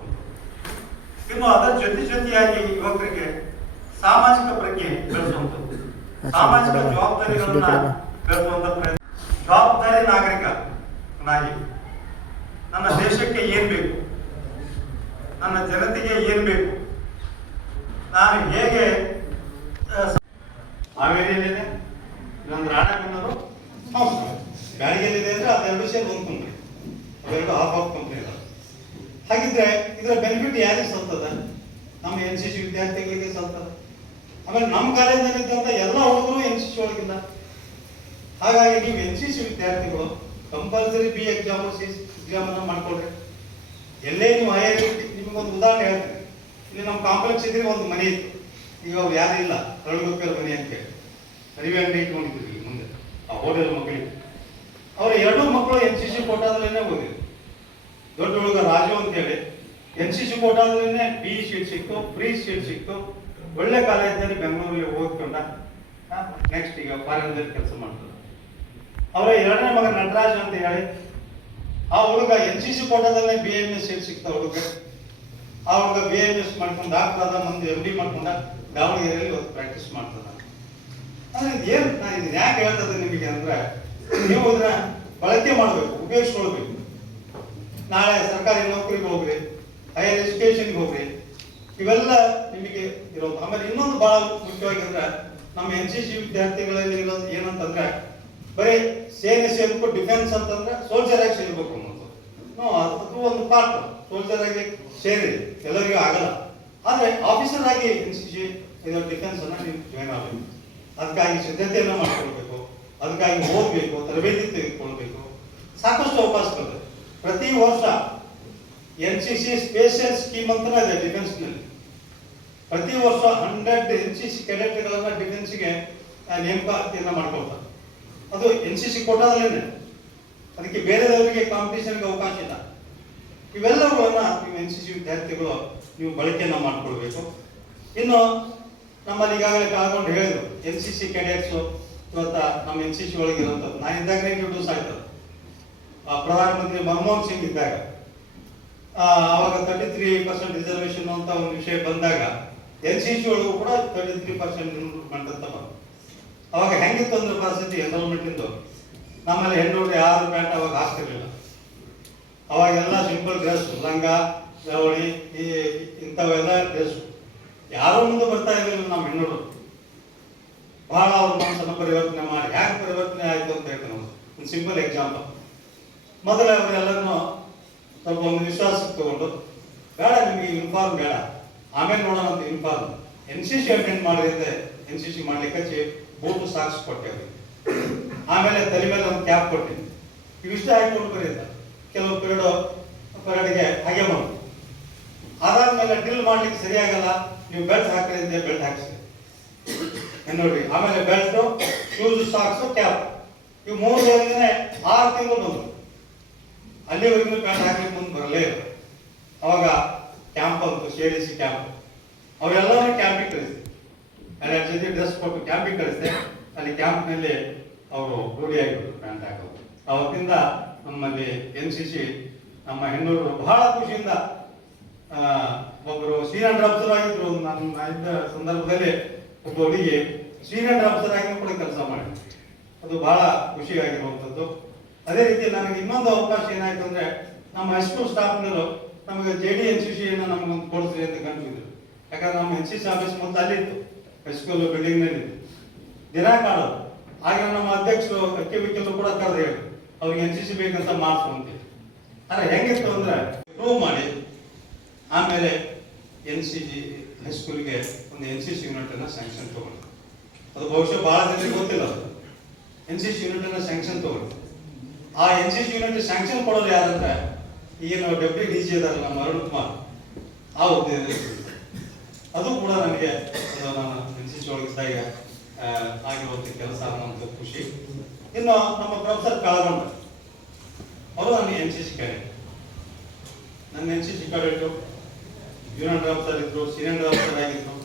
ಇನ್ನು ಅದರ ಜೊತೆಯಾಗಿ ಯುವಕರಿಗೆ ಸಾಮಾಜಿಕ ಪ್ರಜ್ಞೆ ಬೆಳೆಸುವಂಥದ್ದು, ಸಾಮಾಜಿಕ ಜವಾಬ್ದಾರಿಗಳನ್ನ ಬೆಳೆಸುವಂತ ಪ್ರಯತ್ನ. ಜವಾಬ್ದಾರಿ ನಾಗರಿಕನಾಗಿ ನನ್ನ ದೇಶಕ್ಕೆ ಏನ್ ಬೇಕು, ನನ್ನ ಜನತೆಗೆ ಏನ್ ಬೇಕು, ನಾನು ಹೇಗೆ ಹಾವೇರಿಯಲ್ಲಿದೆ, ಇನ್ನೊಂದು ರಾಣೆಬೆನ್ನೂರು, ಬ್ಯಾಡಗಿಯಲ್ಲಿದೆ ಅಂದ್ರೆ ಅದೆರಡು ಸೇರಿ ಒಂದು ಕಂಪ್ನಿ, ಅದೆರಡು ಆಫ್ ಕಂಪ್ನಿ ಇದಾವೆ. ಹಾಗಿದ್ರೆ ಇದರ ಬೆನಿಫಿಟ್ ಯಾರಿಗೆ ಸಲ್ತದ? ನಮ್ಮ NCC ವಿದ್ಯಾರ್ಥಿಗಳಿಗೆ ಸಲ್ತದ. ಆಮೇಲೆ ನಮ್ಮ ಕಾಲೇಜಿನಲ್ಲಿದ್ದಂಥ ಎಲ್ಲ ಹುಡುಗರು NCC ಒಳಗಿಲ್ಲ. ಹಾಗಾಗಿ ನೀವು NCC ವಿದ್ಯಾರ್ಥಿಗಳು ಕಂಪಲ್ಸರಿ ಬಿ ಎಕ್ಸಾಮ್ ಅನ್ನು ಮಾಡ್ಕೊಳ್ರಿ. ಎಲ್ಲೇ ನೀವು ನಿಮಗೊಂದು ಉದಾಹರಣೆ ಹೇಳ್ತೀನಿ. ಇಲ್ಲಿ ನಮ್ಮ ಕಾಂಪ್ಲೆಕ್ಸ್ ಇದ್ರೆ ಒಂದು ಮನೆ ಇತ್ತು, ಈಗ ಅವ್ರು ಯಾರು ಇಲ್ಲ, ಅರಳುಗಪ್ಪರ ಮನೆ ಅಂತ ಹೇಳಿ ಅರಿವೆ ಅಂಗಡಿ ಇಟ್ಕೊಂಡಿದ್ವಿ ಮುಂದೆ ಆ ಹೋಟೆಲ್ ಮಕ್ಕಳಿಗೆ. ಅವ್ರ 2 ಮಕ್ಕಳು NCC ಕೋಟಾದಲ್ಲೇ ಓದಿದ್ರು. ದೊಡ್ಡ ಹುಡುಗ ರಾಜು ಅಂತ ಹೇಳಿ NCC ಕೋಟಾದಲ್ಲೇ BE ಸೀಟ್ ಸಿಕ್ತು, ಫ್ರೀ ಸೀಟ್ ಸಿಕ್ತು, ಒಳ್ಳೆ ಕಾಲೇಜಲ್ಲಿ ಬೆಂಗಳೂರಿಗೆ ಓದ್ಕೊಂಡ. ನೆಕ್ಸ್ಟ್ ಈಗ ಫಾರಿನ್ದಲ್ಲಿ ಕೆಲಸ ಮಾಡ್ತಾರೆ. ಅವರ ಎರಡನೇ ಮಗ ನಟರಾಜ್ ಅಂತ ಹೇಳಿ ಆ ಹುಡುಗ NCC ಕೋಟಾದಲ್ಲೇ BAMS ಸೀಟ್ ಸಿಕ್ತ ಹುಡುಗ. ಆ ಹುಡುಗ BAMS ಮಾಡ್ಕೊಂಡು ಡಾಕ್ಟರ್ ಆದ, ಮುಂದೆ MD ಮಾಡ್ಕೊಂಡ, ದಾವಣಗೆರೆಯಲ್ಲಿ ಇವತ್ತು ಪ್ರಾಕ್ಟೀಸ್ ಮಾಡ್ತದ. ಅಂದ್ರೆ ಏನ್ ನಾನು ಇದನ್ನ ಯಾಕೆ ಹೇಳ್ತದೆ ನಿಮಗೆ ಅಂದ್ರೆ, ನೀವು ಇದನ್ನ ಬಳಕೆ ಮಾಡಬೇಕು, ಉಪಯೋಗಿಸ್ಕೊಳ್ಬೇಕು. ನಾಳೆ ಸರ್ಕಾರಿ ನೌಕರಿಗೆ ಹೋಗ್ರಿ, ಹೈಯರ್ ಎಜುಕೇಶನ್ಗೆ ಹೋಗ್ರಿ, ಇವೆಲ್ಲ ನಿಮಗೆ ಇರೋದು. ಆಮೇಲೆ ಇನ್ನೊಂದು ಬಹಳ ಮುಖ್ಯವಾಗಿ ಅಂದ್ರೆ, ನಮ್ಮ NCC ವಿದ್ಯಾರ್ಥಿಗಳಲ್ಲಿ ಇರೋದು ಏನಂತಂದ್ರೆ, ಬರೀ ಸೇನೆ ಸೇರ್ಬೇಕು, ಡಿಫೆನ್ಸ್ ಅಂತಂದ್ರೆ ಸೋಲ್ಜರ್ ಆಗಿ ಸೇರ್ಬೇಕು ಅನ್ನೋದು. ಅದು ಒಂದು ಪಾರ್ಟ್. ಸೋಲ್ಜರ್ ಆಗಿ ಸೇರಿ ಎಲ್ಲರಿಗೂ ಆಗಲ್ಲ. ಆದ್ರೆ ಆಫೀಸರ್ ಆಗಿ NCC ಇದು ಡಿಫೆನ್ಸ್ ಅನ್ನ ನೀವು ಜಾಯ್ನ್ ಆಗಬೇಕು. ಅದಕ್ಕಾಗಿ ಸಿದ್ಧತೆಯನ್ನ ಮಾಡ್ಕೊಳ್ಬೇಕು, ಅದಕ್ಕಾಗಿ ಓದಬೇಕು, ತರಬೇತಿ ತೆಗೆದುಕೊಳ್ಬೇಕು. ಸಾಕಷ್ಟು ಅವಕಾಶಗಳಿದೆ. ಪ್ರತಿ ವರ್ಷ NCC ಸ್ಪೆಷಲ್ ಸ್ಕೀಮ್ ಅಂತ ಇದೆ ಡಿಫೆನ್ಸ್ನಲ್ಲಿ. ಪ್ರತಿ ವರ್ಷ 100 NCC ಕೆಡೆಟ್ಗಳನ್ನ ಡಿಫೆನ್ಸ್ಗೆ ನೇಮಕಾತಿಯನ್ನ ಮಾಡ್ಕೊಳ್ತಾರೆ. ಅದು NCC ಕೋಟಾದಲ್ಲೇನೆ. ಅದಕ್ಕೆ ಬೇರೆದವರಿಗೆ ಕಾಂಪಿಟೇಷನ್ಗೆ ಅವಕಾಶ ಇಲ್ಲ. ಇವೆಲ್ಲವುಗಳನ್ನ ನೀವು NCC ವಿದ್ಯಾರ್ಥಿಗಳು ನೀವು ಬಳಕೆಯನ್ನ ಮಾಡ್ಕೊಳ್ಬೇಕು. ಇನ್ನು ನಮ್ಮಲ್ಲಿ ಈಗಾಗಲೇ ಕಾಲ್ಕೊಂಡು ಹೇಳಿದ್ರು, NCC ಕೆಡೆಟ್ಸ್ ಇವತ್ತ ನಮ್ಮ NCC ಒಳಗೆ ಇರುವಂಥದ್ದು. ನಾನು ಇದ್ದಾಗಲೇ ಇಂಟ್ರೊಡ್ಯೂಸ್ ಆಯ್ತದೆ. ಪ್ರಧಾನಮಂತ್ರಿ ಮನಮೋಹನ್ ಸಿಂಗ್ ಇದ್ದಾಗ ಅವಾಗ 33% ರಿಸರ್ವೇಶನ್ ಅಂತ ಒಂದು ವಿಷಯ ಬಂದಾಗ NCC ಒಳಗೂ ಕೂಡ 33% ಇನ್ಕ್ರಿಮೆಂಟ್ ಅಂತ ಬಂತು. ಅವಾಗ ಹೆಂಗಿತ್ತು ಅಂದ್ರೆ ಪರಿಸ್ಥಿತಿ ಎನ್ರೋಲ್ಮೆಂಟ್ ಇಂದು, ನಮ್ಮಲ್ಲಿ ಹೆಣ್ಣುಡ್ರಿ ಯಾರು ಪ್ಯಾಂಟ್ ಅವಾಗ ಹಾಕ್ತಿರ್ಲಿಲ್ಲ. ಅವಾಗೆಲ್ಲ ಸಿಂಪಲ್ ಡ್ರೆಸ್, ಲಂಗ ದಾವಣಿ ಇಂಥವೆಲ್ಲ ಡ್ರೆಸ್. ಯಾರೋ ಮುಂದೆ ಬರ್ತಾ ಇರಲಿಲ್ಲ ನಮ್ಮ ಹೆಣ್ಣುಡು. ಬಹಳ ಅವ್ರ ಮನಸ್ಸನ್ನು ಪರಿವರ್ತನೆ ಮಾಡಿ, ಹ್ಯಾಕ್ ಪರಿವರ್ತನೆ ಆಯ್ತು ಅಂತ ಹೇಳ್ತೇನೆ. ಒಂದು ಸಿಂಪಲ್ ಎಕ್ಸಾಂಪಲ್. ಮೊದಲೇ ಅವರೆಲ್ಲರನ್ನು ಸ್ವಲ್ಪ ಒಂದು ವಿಶ್ವಾಸಕ್ಕೆ ತಗೊಂಡು, ಬೇಡ ನಿಮಗೆ ಯೂನಿಫಾರ್ಮ್ ಬೇಡ, ಆಮೇಲೆ ನೋಡೋಣ ಅಂತ ಯೂನಿಫಾರ್ಮ್. NCC ಅಟೆಂಡ್ ಮಾಡಿದ್ರೆ NCC ಮಾಡ್ಲಿಕ್ಕೆ ಬೂಟು ಸಾಕ್ಸ್ ಕೊಟ್ಟೇವೆ. ಆಮೇಲೆ ತಲೆ ಮೇಲೆ ಒಂದು ಕ್ಯಾಪ್ ಕೊಟ್ಟಿನಿ. ಇವಿಷ್ಟ ಹಾಕೊಂಡು ಬರೀತ. ಕೆಲವು ಪರೇಡ್ಗೆ ಹಾಗೆ ಮಾಡೋದು. ಅದಾದ್ಮೇಲೆ ಡ್ರಿಲ್ ಮಾಡ್ಲಿಕ್ಕೆ ಸರಿಯಾಗಲ್ಲ, ನೀವು ಬೆಲ್ಟ್ ಹಾಕ್ರಿ ಅಂತ ಬೆಲ್ಟ್ ಹಾಕ್ಸಿ ನೋಡ್ರಿ. ಆಮೇಲೆ ಬೆಲ್ಟ್, ಶೂಸ್, ಸಾಕ್ಸ್, ಕ್ಯಾಪ್, ಇವು 3 ದಿನ 6 ತಿಂಗಳು ಬಂದರು. ಅಲ್ಲಿವರೆಗೂ ಪ್ಯಾಂಟ್ ಹಾಕ್ಲಿಕ್ಕೆ ಮುಂದೆ ಬರಲೇ ಇಲ್ಲ. ಅವಾಗ ಕ್ಯಾಂಪ್ ಅಂತು, CDC ಕ್ಯಾಂಪ್. ಅವರೆಲ್ಲರೂ ಕ್ಯಾಂಪಿಗೆ ಕಳಿಸಿದೆ. 2 ಜೊತೆ ಡ್ರೆಸ್ ಕೊಟ್ಟು ಕ್ಯಾಂಪಿಗೆ ಕಳಿಸಿದೆ. ಅಲ್ಲಿ ಕ್ಯಾಂಪ್ನಲ್ಲಿ ಅವರು ರೂಢಿಯಾಗಿಬಿಟ್ರು ಪ್ಯಾಂಟ್ ಹಾಕೋದು. ಅವತ್ತಿಂದ ನಮ್ಮಲ್ಲಿ NCC ನಮ್ಮ ಹೆಣ್ಣೂರು ಬಹಳ ಖುಷಿಯಿಂದ, ಒಬ್ಬರು ಸೀನಿಯರ್ ಆಫೀಸರ್ ಆಗಿದ್ರು. ನನ್ನ ಇದ್ದ ಸಂದರ್ಭದಲ್ಲಿ ಒಬ್ಬ ಹುಡುಗಿ ಸೀನಿಯರ್ ಆಫೀಸರ್ ಆಗಿ ಕೂಡ ಕೆಲಸ ಮಾಡಿ, ಅದು ಬಹಳ ಖುಷಿಯಾಗಿರುವಂಥದ್ದು. ಅದೇ ರೀತಿ ನನಗೆ ಇನ್ನೊಂದು ಅವಕಾಶ ಏನಾಯ್ತು ಅಂದ್ರೆ, ನಮ್ಮ ಹೈಸ್ಕೂಲ್ ಸ್ಟಾಫ್ನವರು ನಮಗೆ JD NCC ನಮಗೊಂದು ಕೊಡಿಸ್ರಿ ಅಂತ ಕಂಡಿದ್ರು. ಯಾಕಂದ್ರೆ ನಮ್ಮ NCC ಆಫೀಸ್ ಮೊದಲು ಅಲ್ಲಿತ್ತು, ಹೈಸ್ಕೂಲ್ ಬಿಲ್ಡಿಂಗ್ ನಲ್ಲಿ ದಿನ ಕಾಣೋದು. ಆಗ ನಮ್ಮ ಅಧ್ಯಕ್ಷರು ಅಕ್ಕಿ ವಿಕ್ಕಲು ಕೂಡ ಕರೆದು ಹೇಳಿ ಅವ್ರಿಗೆ NCC ಬೇಕಂತ ಮಾಡಿಸುವಂತೆ. ಆದ್ರೆ ಹೆಂಗಿತ್ತು ಅಂದ್ರೆ, ಪ್ರೂವ್ ಮಾಡಿ ಆಮೇಲೆ NCC ಹೈಸ್ಕೂಲ್ಗೆ ಒಂದು NCC ಯೂನಿಟ್ ಅನ್ನ ಸ್ಯಾಂಕ್ಷನ್ ತಗೊಂಡು, ಅದು ಬಹುಶಃ ಬಹಳ ಜನರಿಗೆ ಗೊತ್ತಿಲ್ಲ. ಅದು NCC ಯೂನಿಟ್ ಅನ್ನ ಸ್ಯಾಂಕ್ಷನ್ ತಗೊಂಡು, ಆ NCC ಯೂನಿಟ್ ಸ್ಯಾಂಕ್ಷನ್ ಕೊಡೋದು ಯಾರಂದ್ರೆ ಏನು ಡೆಪ್ಯೂಟಿ DG ಇದಾರಲ್ಲ ನಮ್ಮ ಅರುಣ್ ಕುಮಾರ್, ಆ ಹುದ್ದೆ. ಅದು ಕೂಡ ನನಗೆ ನಾನು NCC ಒಳಗಿದ್ದಾಗ ಆಗಿರುವಂಥ ಕೆಲಸ ಅನ್ನೋಂಥ ಖುಷಿ. ಇನ್ನು ನಮ್ಮ ಪ್ರೊಫೆಸರ್ ಕಾಳಗೊಂಡ ಅವರು ನನಗೆ NCC ಕ್ಯಾಡೆಟ್. ನನ್ನ NCC ಕ್ಯಾಡೆಟ್ ಯೂನಿಯನ್ ಆಫೀಸರ್ ಇದ್ರು, ಸೀನಿಯರ್ ಆಫೀಸರ್ ಆಗಿದ್ರು.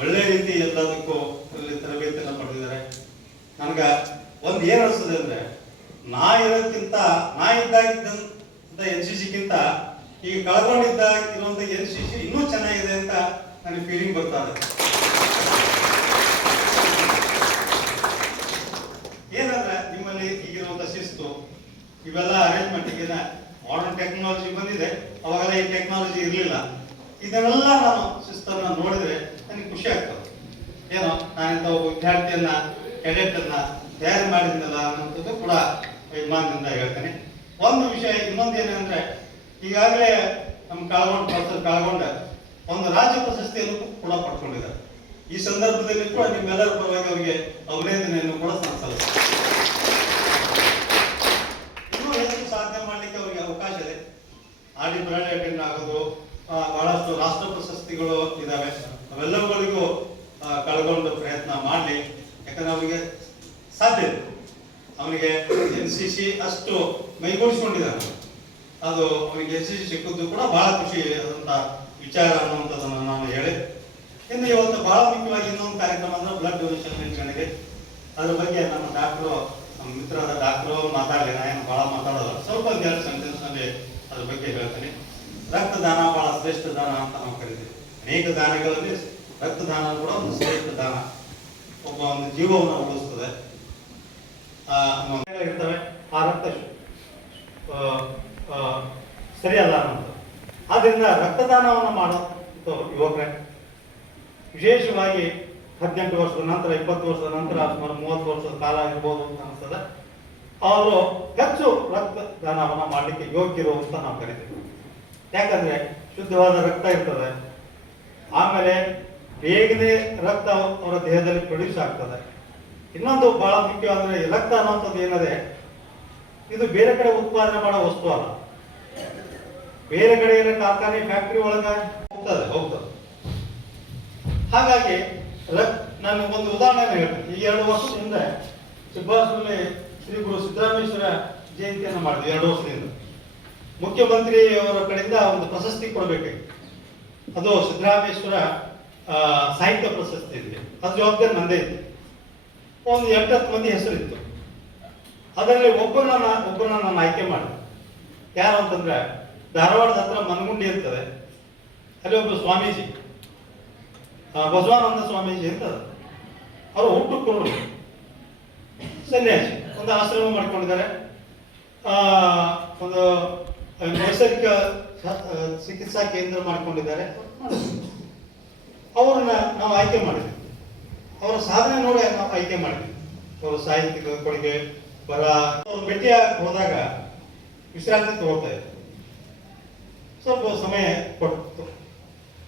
ಒಳ್ಳೆ ರೀತಿ ಎಲ್ಲದಕ್ಕೂ ತರಬೇತಿಯನ್ನು ಪಡೆದಿದ್ದಾರೆ. ನನಗೆ ಒಂದು ಏನು ಅನಿಸ್ತದೆ ಅಂದ್ರೆ, ನಾ ಇರೋದಕ್ಕಿಂತ, ನಾ ಇದ್ದಾಗಿದ್ದಂತ NCCಗಿಂತ ಈಗ ಕಳ್ಕೊಂಡಿದ್ದಾಗಿರುವಂಥ NCC ಇನ್ನೂ ಚೆನ್ನಾಗಿದೆ ಅಂತ ನನಗೆ ಫೀಲಿಂಗ್ ಬರ್ತಾ ಇದೆ. ಏನಂದ್ರೆ ನಿಮ್ಮಲ್ಲಿ ಈಗಿರುವಂಥ ಶಿಸ್ತು, ಇವೆಲ್ಲ ಅರೇಂಜ್ಮೆಂಟ್, ಈಗಿನ ಮಾಡರ್ನ್ ಟೆಕ್ನಾಲಜಿ ಬಂದಿದೆ, ಅವಾಗೆಲ್ಲ ಈ ಟೆಕ್ನಾಲಜಿ ಇರಲಿಲ್ಲ. ಇದನ್ನೆಲ್ಲ ನಾನು ಶಿಸ್ತನ್ನ ನೋಡಿದ್ರೆ ನನಗೆ ಖುಷಿ ಆಗ್ತದೆ. ಏನೋ ನಾನಿಂತ ಒಬ್ಬ ವಿದ್ಯಾರ್ಥಿಯನ್ನ, ಕೆಡೆಟ್ ಅನ್ನ ತಯಾರು ಮಾಡಿದ್ನಲ್ಲ ಅನ್ನೋಂಥದ್ದು ಕೂಡ ಅಭಿಮಾನದಿಂದ ಹೇಳ್ತೇನೆ. ಒಂದು ವಿಷಯ ಇನ್ನೊಂದು ಏನಂದ್ರೆ, ಈಗಾಗಲೇ ನಮ್ಮ ಪ್ರೊಫೆಸರ್ ಕಾಳಗೊಂಡ ಒಂದು ರಾಜ್ಯ ಪ್ರಶಸ್ತಿಯನ್ನು ಕೂಡ ಪಡ್ಕೊಂಡಿದ್ದಾರೆ. ಈ ಸಂದರ್ಭದಲ್ಲಿ ಕೂಡ ನಿಮ್ಮೆಲ್ಲರ ಪರವಾಗಿ ಅವರಿಗೆ ಅಭಿನಂದನೆಯನ್ನು ಕೂಡ ಸಲ್ಲಿಸುತ್ತೇನೆ. ಇನ್ನೂ ಹೆಚ್ಚು ಸಾಧನೆ ಮಾಡಲಿಕ್ಕೆ ಅವರಿಗೆ ಅವಕಾಶ ಇದೆ. ಆಡಿ ಬ್ರಾಂಡ್ ಅಟೆಂಡ್ ಆಗೋದು, ಬಹಳಷ್ಟು ರಾಷ್ಟ್ರ ಪ್ರಶಸ್ತಿಗಳು ಇದಾವೆ. ಅವೆಲ್ಲವುಗಳಿಗೂ ಕಳ್ಕೊಂಡು ಪ್ರಯತ್ನ ಮಾಡಲಿ. ಯಾಕಂದ್ರೆ ಅವರಿಗೆ ಸಾಧ್ಯ ಇದೆ. ಅವನಿಗೆ NCC ಅಷ್ಟು ಮೈಗೂಡಿಸ್ಕೊಂಡಿದ್ದಾನೆ. ಅದು ಅವರಿಗೆ ಯಶಸ್ವಿ ಸಿಕ್ಕಿದ್ದು ಕೂಡ ಬಹಳ ಖುಷಿ ಆದಂತ ವಿಚಾರ ಅನ್ನುವಂಥದ್ದನ್ನು ನಾನು ಹೇಳಿ, ಇನ್ನು ಇವತ್ತು ಬಹಳ ಮುಖ್ಯವಾಗಿ ಇನ್ನೊಂದು ಕಾರ್ಯಕ್ರಮ ಅಂದ್ರೆ ಬ್ಲಡ್ ಡೊನೇಷನ್ ನಿಲ್ಕೊಂಡಿದೆ. ಅದ್ರ ಬಗ್ಗೆ ನಮ್ಮ ಡಾಕ್ಟ್ರು, ನಮ್ಮ ಮಿತ್ರರಾದ ಡಾಕ್ಟ್ರು ಮಾತಾಡಲಿ, ನಾನು ಬಹಳ ಮಾತಾಡೋಲ್ಲ, ಸ್ವಲ್ಪ ಒಂದು 2 ಸೆಂಟೆನ್ಸ್ ನಲ್ಲಿ ಅದ್ರ ಬಗ್ಗೆ ಹೇಳ್ತೀನಿ. ರಕ್ತದಾನ ಬಹಳ ಶ್ರೇಷ್ಠ ದಾನ ಅಂತ ನಾವು ಕರಿತೀವಿ. ಅನೇಕ ದಾನಗಳಲ್ಲಿ ರಕ್ತದಾನ ಕೂಡ ಒಂದು ಶ್ರೇಷ್ಠ ದಾನ, ಒಬ್ಬ ಒಂದು ಜೀವವನ್ನು ಉಳಿಸ್ತದೆ. ಇರ್ತವೆ ಆ ರಕ್ತ ಸರಿಯಲ್ಲ ಅನ್ನೋದು. ಆದ್ರಿಂದ ರಕ್ತದಾನವನ್ನು ಮಾಡೋ ಯುವಕರೇ, ವಿಶೇಷವಾಗಿ 18 ವರ್ಷದ ನಂತರ, 20 ವರ್ಷದ ನಂತರ, ಸುಮಾರು 30 ವರ್ಷದ ಕಾಲ ಇರ್ಬೋದು ಅಂತ ಅನಿಸ್ತದೆ, ಅವರು ಹೆಚ್ಚು ರಕ್ತದಾನವನ್ನು ಮಾಡಲಿಕ್ಕೆ ಯೋಗ್ಯರು ಅಂತ ನಾವು ಕರಿತೀವಿ. ಯಾಕಂದ್ರೆ ಶುದ್ಧವಾದ ರಕ್ತ ಇರ್ತದೆ, ಆಮೇಲೆ ಬೇಗನೆ ರಕ್ತ ಅವರ ದೇಹದಲ್ಲಿ ಪ್ರೊಡ್ಯೂಸ್ ಆಗ್ತದೆ. ಇನ್ನೊಂದು ಬಹಳ ಮುಖ್ಯವಾದ್ರೆ ರಕ್ತ ಅನ್ನುವಂಥದ್ದು ಏನದೆ, ಇದು ಬೇರೆ ಕಡೆ ಉತ್ಪಾದನೆ ಮಾಡೋ ವಸ್ತು ಅಲ್ಲ. ಬೇರೆ ಕಡೆ ಏನೋ ಕಾರ್ಖಾನೆ, ಫ್ಯಾಕ್ಟರಿ ಒಳಗೆ ಹೋಗ್ತದೆ. ಹಾಗಾಗಿ ನಾನು ಒಂದು ಉದಾಹರಣೆ ಹೇಳ್ತೀನಿ. ಈ 2 ವರ್ಷದ ಹಿಂದೆ ಸುಭಾಷ್ ಶ್ರೀ ಗುರು ಸಿದ್ದರಾಮೇಶ್ವರ ಜಯಂತಿಯನ್ನು ಮಾಡಿದ್ವಿ. 2 ವರ್ಷದಿಂದ ಮುಖ್ಯಮಂತ್ರಿ ಅವರ ಕಡೆಯಿಂದ ಒಂದು ಪ್ರಶಸ್ತಿ ಕೊಡಬೇಕಾಗಿತ್ತು. ಅದು ಸಿದ್ದರಾಮೇಶ್ವರ ಸಾಹಿತ್ಯ ಪ್ರಶಸ್ತಿ ಇದೆ. ಅದ್ರ ಜವಾಬ್ದಾರಿ ನಂದೇ ಇತ್ತು. ಒಂದು 8-10 ಮಂದಿ ಹೆಸರಿತ್ತು. ಅದರಲ್ಲಿ ಒಬ್ಬರನ್ನ ನಾನು ಆಯ್ಕೆ ಮಾಡಿದೆ. ಯಾರು ಅಂತಂದ್ರೆ, ಧಾರವಾಡದ ಹತ್ರ ಮನಗುಂಡಿ ಇರ್ತದೆ, ಅಲ್ಲಿ ಒಬ್ಬ ಸ್ವಾಮೀಜಿ, ಬಸವಾನಂದ ಸ್ವಾಮೀಜಿ ಅಂತ, ಅವರು ಹುಟ್ಟು ಕುರುಡು ಸನ್ಯಾಸಿ, ಒಂದು ಆಶ್ರಮ ಮಾಡ್ಕೊಂಡಿದ್ದಾರೆ, ಒಂದು ನೈಸರ್ಗಿಕ ಚಿಕಿತ್ಸಾ ಕೇಂದ್ರ ಮಾಡ್ಕೊಂಡಿದ್ದಾರೆ. ಅವ್ರನ್ನ ನಾವು ಆಯ್ಕೆ ಮಾಡಿದ್ವಿ. ಅವರ ಸಾಧನೆ ನೋಡಿ ನಾವು ಆಯ್ಕೆ ಮಾಡಿದ್ವಿ. ಅವರ ಸಾಹಿತ್ಯಿಕ ಕೊಡುಗೆ, ಬರ, ಭೇಟಿಯಾಗಿ ಹೋದಾಗ ವಿಶ್ರಾಂತಿ ತಗೊಳ್ತಾ ಇತ್ತು. ಸ್ವಲ್ಪ ಸಮಯ ಕೊಟ್ಟು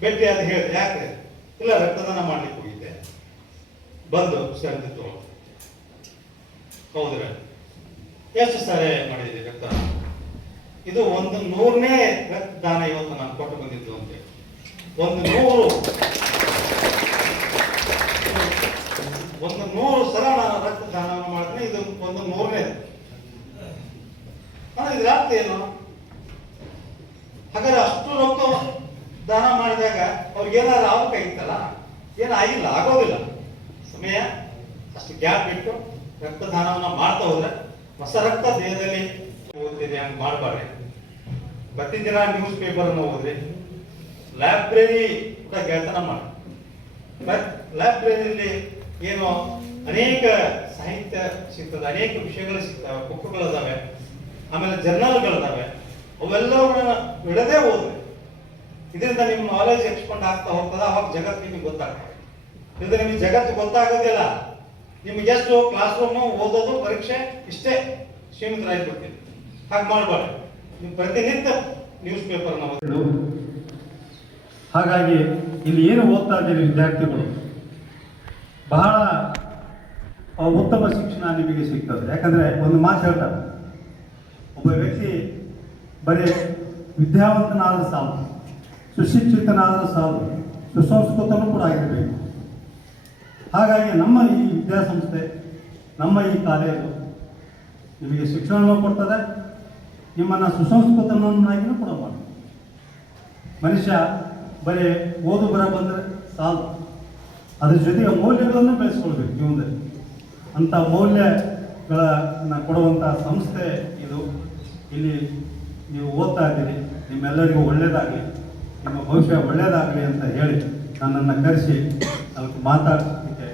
ಭೇಟಿಯಾದ ಹೇಳಿದೆ, ಯಾಕೆ ಇಲ್ಲ ರಕ್ತದಾನ ಮಾಡ್ಲಿಕ್ಕೆ ಹೋಗಿದ್ದೆ, ಬಂದು ವಿಶ್ರಾಂತಿ ತಗೊಳ್ತಾ. ಹೌದ್ರ, ಎಷ್ಟು ಸಾರಿ ಮಾಡಿದ್ದೆ ರಕ್ತದಾನ? ಇದು 100ನೇ ರಕ್ತದಾನ ಇವತ್ತು ನಾನು ಕೊಟ್ಟು ಬಂದಿದ್ದು ಅಂತ. 100 ಸಲ ನಾನು ರಕ್ತದಾನವನ್ನು ಮಾಡಿದ್ರೆ ಇದು 100ನೇ. ಇದ್ರ ಅರ್ಥ ಏನು? ಹಾಗಾದ್ರೆ ಅಷ್ಟು ರಕ್ತ ದಾನ ಮಾಡಿದಾಗ ಅವ್ರಿಗೇನಾದ್ರು ಆಗಬೇಕಾಗಿತ್ತಲ್ಲ, ಏನಾಗಿಲ್ಲ, ಆಗೋದಿಲ್ಲ. ಸಮಯ ಅಷ್ಟು ಗ್ಯಾಪ್ ಬಿಟ್ಟು ರಕ್ತದಾನವನ್ನ ಮಾಡ್ತಾ ಹೋದ್ರೆ ಹೊಸ ರಕ್ತ ದೇಹದಲ್ಲಿ ಓದ್ತಿದೆ, ಹಂಗೆ ಮಾಡಬಾರ್ದು. ಪ್ರತಿದಿನ ನ್ಯೂಸ್ ಪೇಪರ್ ಅನ್ನು ಓದ್ರಿ, ಲೈಬ್ರರಿ ಕೂಡ ಗೆಳತನ ಮಾಡಿ. ಲೈಬ್ರರಿಯಲ್ಲಿ ಏನು ಅನೇಕ ಸಾಹಿತ್ಯ ಸಿಗ್ತದೆ, ಅನೇಕ ವಿಷಯಗಳು ಸಿಗ್ತವೆ, ಬುಕ್ಗಳಿದಾವೆ, ಆಮೇಲೆ ಜರ್ನಲ್ಗಳಿದಾವೆ. ಅವೆಲ್ಲವನ್ನ ಬಿಡದೆ ಓದ್ರಿ. ಇದರಿಂದ ನಿಮ್ಮ ನಾಲೆಜ್ ಎಕ್ಸ್ಪಾಂಡ್ ಆಗ್ತಾ ಹೋಗ್ತದೆ. ಅವಾಗ ಜಗತ್ತು ನಿಮಗೆ ಗೊತ್ತಾಗ್ತದೆ. ಇದು ನಿಮಗೆ ಜಗತ್ತು ಗೊತ್ತಾಗೋದಿಲ್ಲ. ನಿಮ್ಗೆ ಎಷ್ಟು ಕ್ಲಾಸ್ ರೂಮು, ಓದೋದು, ಪರೀಕ್ಷೆ ಇಷ್ಟೇ ಸೀಮಿತರಾಗಿಬಿಡ್ತೀವಿ. ಹಾಗೆ ಮಾಡಬಾರ್ದು. ನೀವು ಪ್ರತಿನಿತ್ಯ ನ್ಯೂಸ್ ಪೇಪರ್ನ ಓದಿದ್ದು. ಹಾಗಾಗಿ ಇಲ್ಲಿ ಏನು ಓದ್ತಾ ಇದ್ದೀರಿ ವಿದ್ಯಾರ್ಥಿಗಳು, ಬಹಳ ಉತ್ತಮ ಶಿಕ್ಷಣ ನಿಮಗೆ ಸಿಗ್ತದೆ. ಯಾಕಂದ್ರೆ ಒಂದು ಮಾತು ಹೇಳ್ತಾರೆ, ಒಬ್ಬ ವ್ಯಕ್ತಿ ಬರೀ ವಿದ್ಯಾವಂತನಾದರೂ ಸಾಲು, ಸುಶಿಕ್ಷಿತನಾದರೂ ಸಾಲು, ಸುಸಂಸ್ಕೃತನೂ ಕೂಡ ಆಗಿರಬೇಕು. ಹಾಗಾಗಿ ನಮ್ಮ ಈ ವಿದ್ಯಾಸಂಸ್ಥೆ, ನಮ್ಮ ಈ ಕಾಲೇಜು ನಿಮಗೆ ಶಿಕ್ಷಣವನ್ನು ಕೊಡ್ತದೆ, ನಿಮ್ಮನ್ನು ಸುಸಂಸ್ಕೃತನನ್ನಾಗಿಯೂ ಕೂಡ ಮಾಡ್ತದೆ. ಮನುಷ್ಯ ಬರೀ ಓದು ಬರ ಬಂದರೆ ಸಾಲು, ಅದ್ರ ಜೊತೆಗೆ ಮೌಲ್ಯಗಳನ್ನು ಬೆಳೆಸ್ಕೊಳ್ಬೇಕು ಜೀವನದಲ್ಲಿ. ಅಂಥ ಮೌಲ್ಯಗಳನ್ನ ಕೊಡುವಂಥ ಸಂಸ್ಥೆ ಇದು. ಇಲ್ಲಿ ನೀವು ಓದ್ತಾ ಇದ್ದೀರಿ, ನಿಮ್ಮೆಲ್ಲರಿಗೂ ಒಳ್ಳೆಯದಾಗಲಿ, ನಿಮ್ಮ ಭವಿಷ್ಯ ಒಳ್ಳೆಯದಾಗಲಿ ಅಂತ ಹೇಳಿ ನನ್ನನ್ನು ಕರೆಸಿ ಅದಕ್ಕೆ ಮಾತಾಡೋದಕ್ಕೆ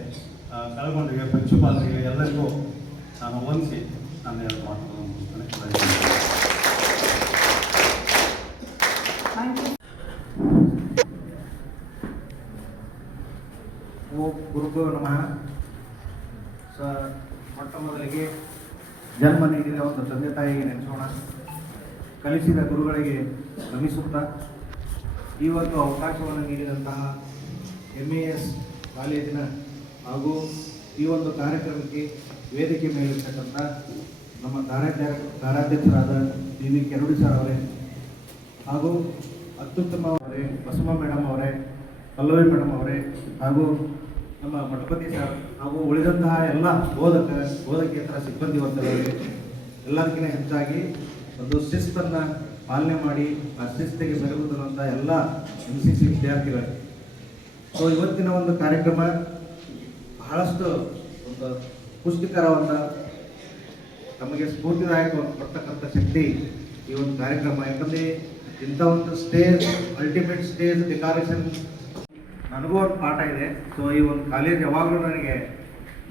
ಕಳಗೊಂಡಿಗೆ, ಪ್ರಿನ್ಸಿಪಾಲ್ರಿಗೆ ಎಲ್ಲರಿಗೂ ನಾನು ವಂದಿಸಿ ನನ್ನ ಎರಡು ಮಾತುಗಳನ್ನು ಮುಗಿಸ್ತೇನೆ. ಗುರುಭ್ಯೋ ನಮಃ. ಮೊಟ್ಟ ಮೊದಲಿಗೆ ಜನ್ಮ ನೀಡಿದ ಒಂದು ತಂದೆ ತಾಯಿಗೆ ನೆನೆಸೋಣ, ಕಲಿಸಿದ ಗುರುಗಳಿಗೆ ನಮಿಸುತ್ತಾ, ಈ ಒಂದು ಅವಕಾಶವನ್ನು ನೀಡಿದಂತಹ MAS ಕಾಲೇಜಿನ ಹಾಗೂ ಈ ಒಂದು ಕಾರ್ಯಕ್ರಮಕ್ಕೆ ವೇದಿಕೆ ಮೇಲಿರ್ತಕ್ಕಂಥ ನಮ್ಮ ಕಾರ್ಯಾಧ್ಯಕ್ಷರಾದ PV ಕೆರೂಡಿ ಸರ್ ಅವರೇ, ಹಾಗೂ ಅತ್ಯುತ್ತಮ ಅವರೇ, ಬಸಮ್ಮ ಮೇಡಮ್ ಅವರೇ, ಪಲ್ಲವಿ ಮೇಡಮ್ ಅವರೇ, ಹಾಗೂ ನಮ್ಮ ಮಠಪತಿ ಸರ್, ಹಾಗೂ ಉಳಿದಂತಹ ಎಲ್ಲ ಬೋಧಕೇತರ ಸಿಬ್ಬಂದಿ ವರ್ಗದವರಿಗೆ ಎಲ್ಲದಕ್ಕಿಂತ ಹೆಚ್ಚಾಗಿ ಒಂದು ಶಿಸ್ತನ್ನು ಪಾಲನೆ ಮಾಡಿ ಆ ಶಿಸ್ತಿಗೆ ಮೆರುಗುತ್ತಿರುವಂಥ ಎಲ್ಲ NCC ವಿದ್ಯಾರ್ಥಿಗಳಿಗೆ. ಸೊ ಇವತ್ತಿನ ಒಂದು ಕಾರ್ಯಕ್ರಮ ಬಹಳಷ್ಟು ಒಂದು ಪುಷ್ಟಿಕರವಾದ ನಮಗೆ ಸ್ಫೂರ್ತಿದಾಯಕ ಕೊಡ್ತಕ್ಕಂಥ ಶಕ್ತಿ ಈ ಒಂದು ಕಾರ್ಯಕ್ರಮ. ಯಾಕಂದರೆ ಇಂಥ ಒಂದು ಸ್ಟೇಜ್, ಅಲ್ಟಿಮೇಟ್ ಸ್ಟೇಜ್ ಡೆಕೋರೇಷನ್ ನನಗೂ ಒಂದು ಪಾಠ ಇದೆ. ಸೊ ಈ ಒಂದು ಕಾಲೇಜ್ ಯಾವಾಗಲೂ ನನಗೆ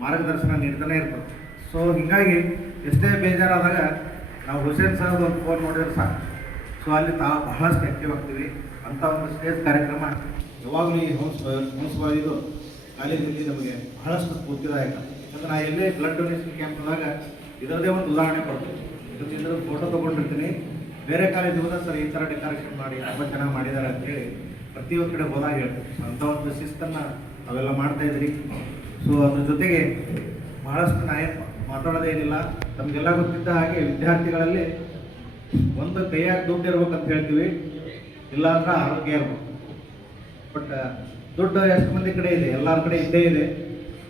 ಮಾರ್ಗದರ್ಶನ ನೀಡ್ತಾನೆ ಇರ್ತದೆ. ಸೊ ಹೀಗಾಗಿ ಎಷ್ಟೇ ಬೇಜಾರಾದಾಗ ನಾವು ಹುಸೇನ್ ಸರ್ ಒಂದು ಫೋನ್ ನೋಡಿದ್ರೆ ಸಾಕು, ಸೊ ಅಲ್ಲಿ ಬಹಳಷ್ಟು ಆಕ್ಟಿವ್ ಆಗ್ತೀವಿ. ಅಂಥ ಒಂದು ಸ್ಟೇಜ್ ಕಾರ್ಯಕ್ರಮ ಯಾವಾಗಲೂ ಈ ಇದು ಕಾಲೇಜಲ್ಲಿ ನಮಗೆ ಬಹಳಷ್ಟು ಸ್ಫೂರ್ತಿದಾಯಕ. ಯಾಕಂದ್ರೆ ನಾನು ಎಲ್ಲೇ ಬ್ಲಡ್ ಡೊನೇಷನ್ ಕ್ಯಾಂಪ್ದಾಗ ಇದರದೇ ಒಂದು ಉದಾಹರಣೆ ಕೊಡ್ತೀನಿ. ಇದರ ಫೋಟೋ ತೊಗೊಂಡಿರ್ತೀನಿ. ಬೇರೆ ಕಾಲೇಜ್ ಹೋದಾಗ ಸರ್ ಈ ಥರ ಡೆಕೋರೇಷನ್ ಮಾಡಿ ತುಂಬ ಚೆನ್ನಾಗಿ ಮಾಡಿದ್ದಾರೆ ಅಂತೇಳಿ ಪ್ರತಿಯೊಂದು ಕಡೆ ಹೋದಾಗ ಹೇಳ್ತೀವಿ. ಅಂಥ ಒಂದು ಶಿಸ್ತನ್ನು ಅವೆಲ್ಲ ಮಾಡ್ತಾಯಿದ್ರಿ. ಸೊ ಅದ್ರ ಜೊತೆಗೆ ಬಹಳಷ್ಟು ಮಾತಾಡೋದೇ ಏನಿಲ್ಲ, ನಮಗೆಲ್ಲ ಗೊತ್ತಿದ್ದ ಹಾಗೆ ವಿದ್ಯಾರ್ಥಿಗಳಲ್ಲಿ ಒಂದು ಕೈಯಾಗ ದುಡ್ಡು ಇರ್ಬೇಕಂತ ಹೇಳ್ತೀವಿ, ಇಲ್ಲ ಅಂದ್ರೆ ಆರೋಗ್ಯ ಇರ್ಬೇಕು. ಬಟ್ ದುಡ್ಡು ಎಷ್ಟು ಮಂದಿ ಕಡೆ ಇದೆ, ಎಲ್ಲರ ಕಡೆ ಇದ್ದೇ ಇದೆ.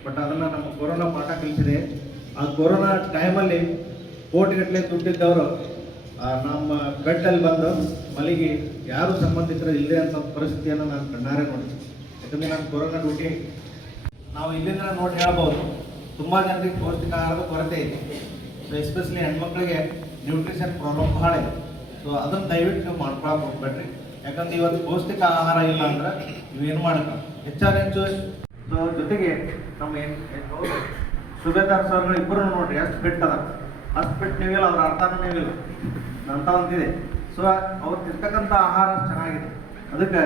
ಬಟ್ ಅದನ್ನು ನಮ್ಮ ಕೊರೋನಾ ಪಾಠ ಕಲಿಸಿದೆ. ಆ ಕೊರೋನಾ ಟೈಮಲ್ಲಿ ಕೋಟಿಗಟ್ಟಲೆ ದುಡ್ಡಿದ್ದವರು ನಮ್ಮ ಬೆಟ್ಟಲ್ಲಿ ಬಂದು ಮಲಗಿ ಯಾರು ಸಂಬಂಧಿಕರು ಇಲ್ಲದೆ ಅಂತ ಪರಿಸ್ಥಿತಿಯನ್ನು ನಾನು ಕಣ್ಣಾರೆ ನೋಡಿದೆ. ಯಾಕಂದರೆ ನಾನು ಕೊರೋನಾ ಡ್ಯೂಟಿ ನಾವು ಇಲ್ಲಿಂದ ನೋಡಿ ಹೇಳ್ಬೋದು, ತುಂಬ ಜನರಿಗೆ ಪೌಷ್ಟಿಕ ಆಹಾರದ ಕೊರತೆ ಇದೆ. ಸೊ ಎಸ್ಪೆಷಲಿ ಹೆಣ್ಮಕ್ಳಿಗೆ ನ್ಯೂಟ್ರಿಷನ್ ಪ್ರಾಬ್ಲಮ್ ಭಾಳ ಇದೆ. ಸೊ ಅದನ್ನು ದಯವಿಟ್ಟು ನೀವು ಮಾಡ್ಕೊಳಕ್ಕೆ ಹೋಗ್ಬೇಡ್ರಿ. ಯಾಕಂದ್ರೆ ಇವತ್ತು ಪೌಷ್ಟಿಕ ಆಹಾರ ಇಲ್ಲ ಅಂದ್ರೆ ನೀವೇನು ಮಾಡಕ್ಕೆ ಹೆಚ್ಚು. ಸೊ ಜೊತೆಗೆ ನಮ್ಮ ಸುಬೇದಾರ್ ಸರ್ಗಳು ಇಬ್ಬರು ನೋಡ್ರಿ ಎಷ್ಟು ಫಿಟ್ ಅದ, ಅಷ್ಟು ಫಿಟ್ ನೀವಿಲ್ಲ, ಅವ್ರ ಅರ್ಥನೂ ನೀವಿಲ್ಲ ಅಂತ ಒಂದಿದೆ. ಸೊ ಅವ್ರು ತಿರ್ತಕ್ಕಂಥ ಆಹಾರ ಚೆನ್ನಾಗಿದೆ. ಅದಕ್ಕೆ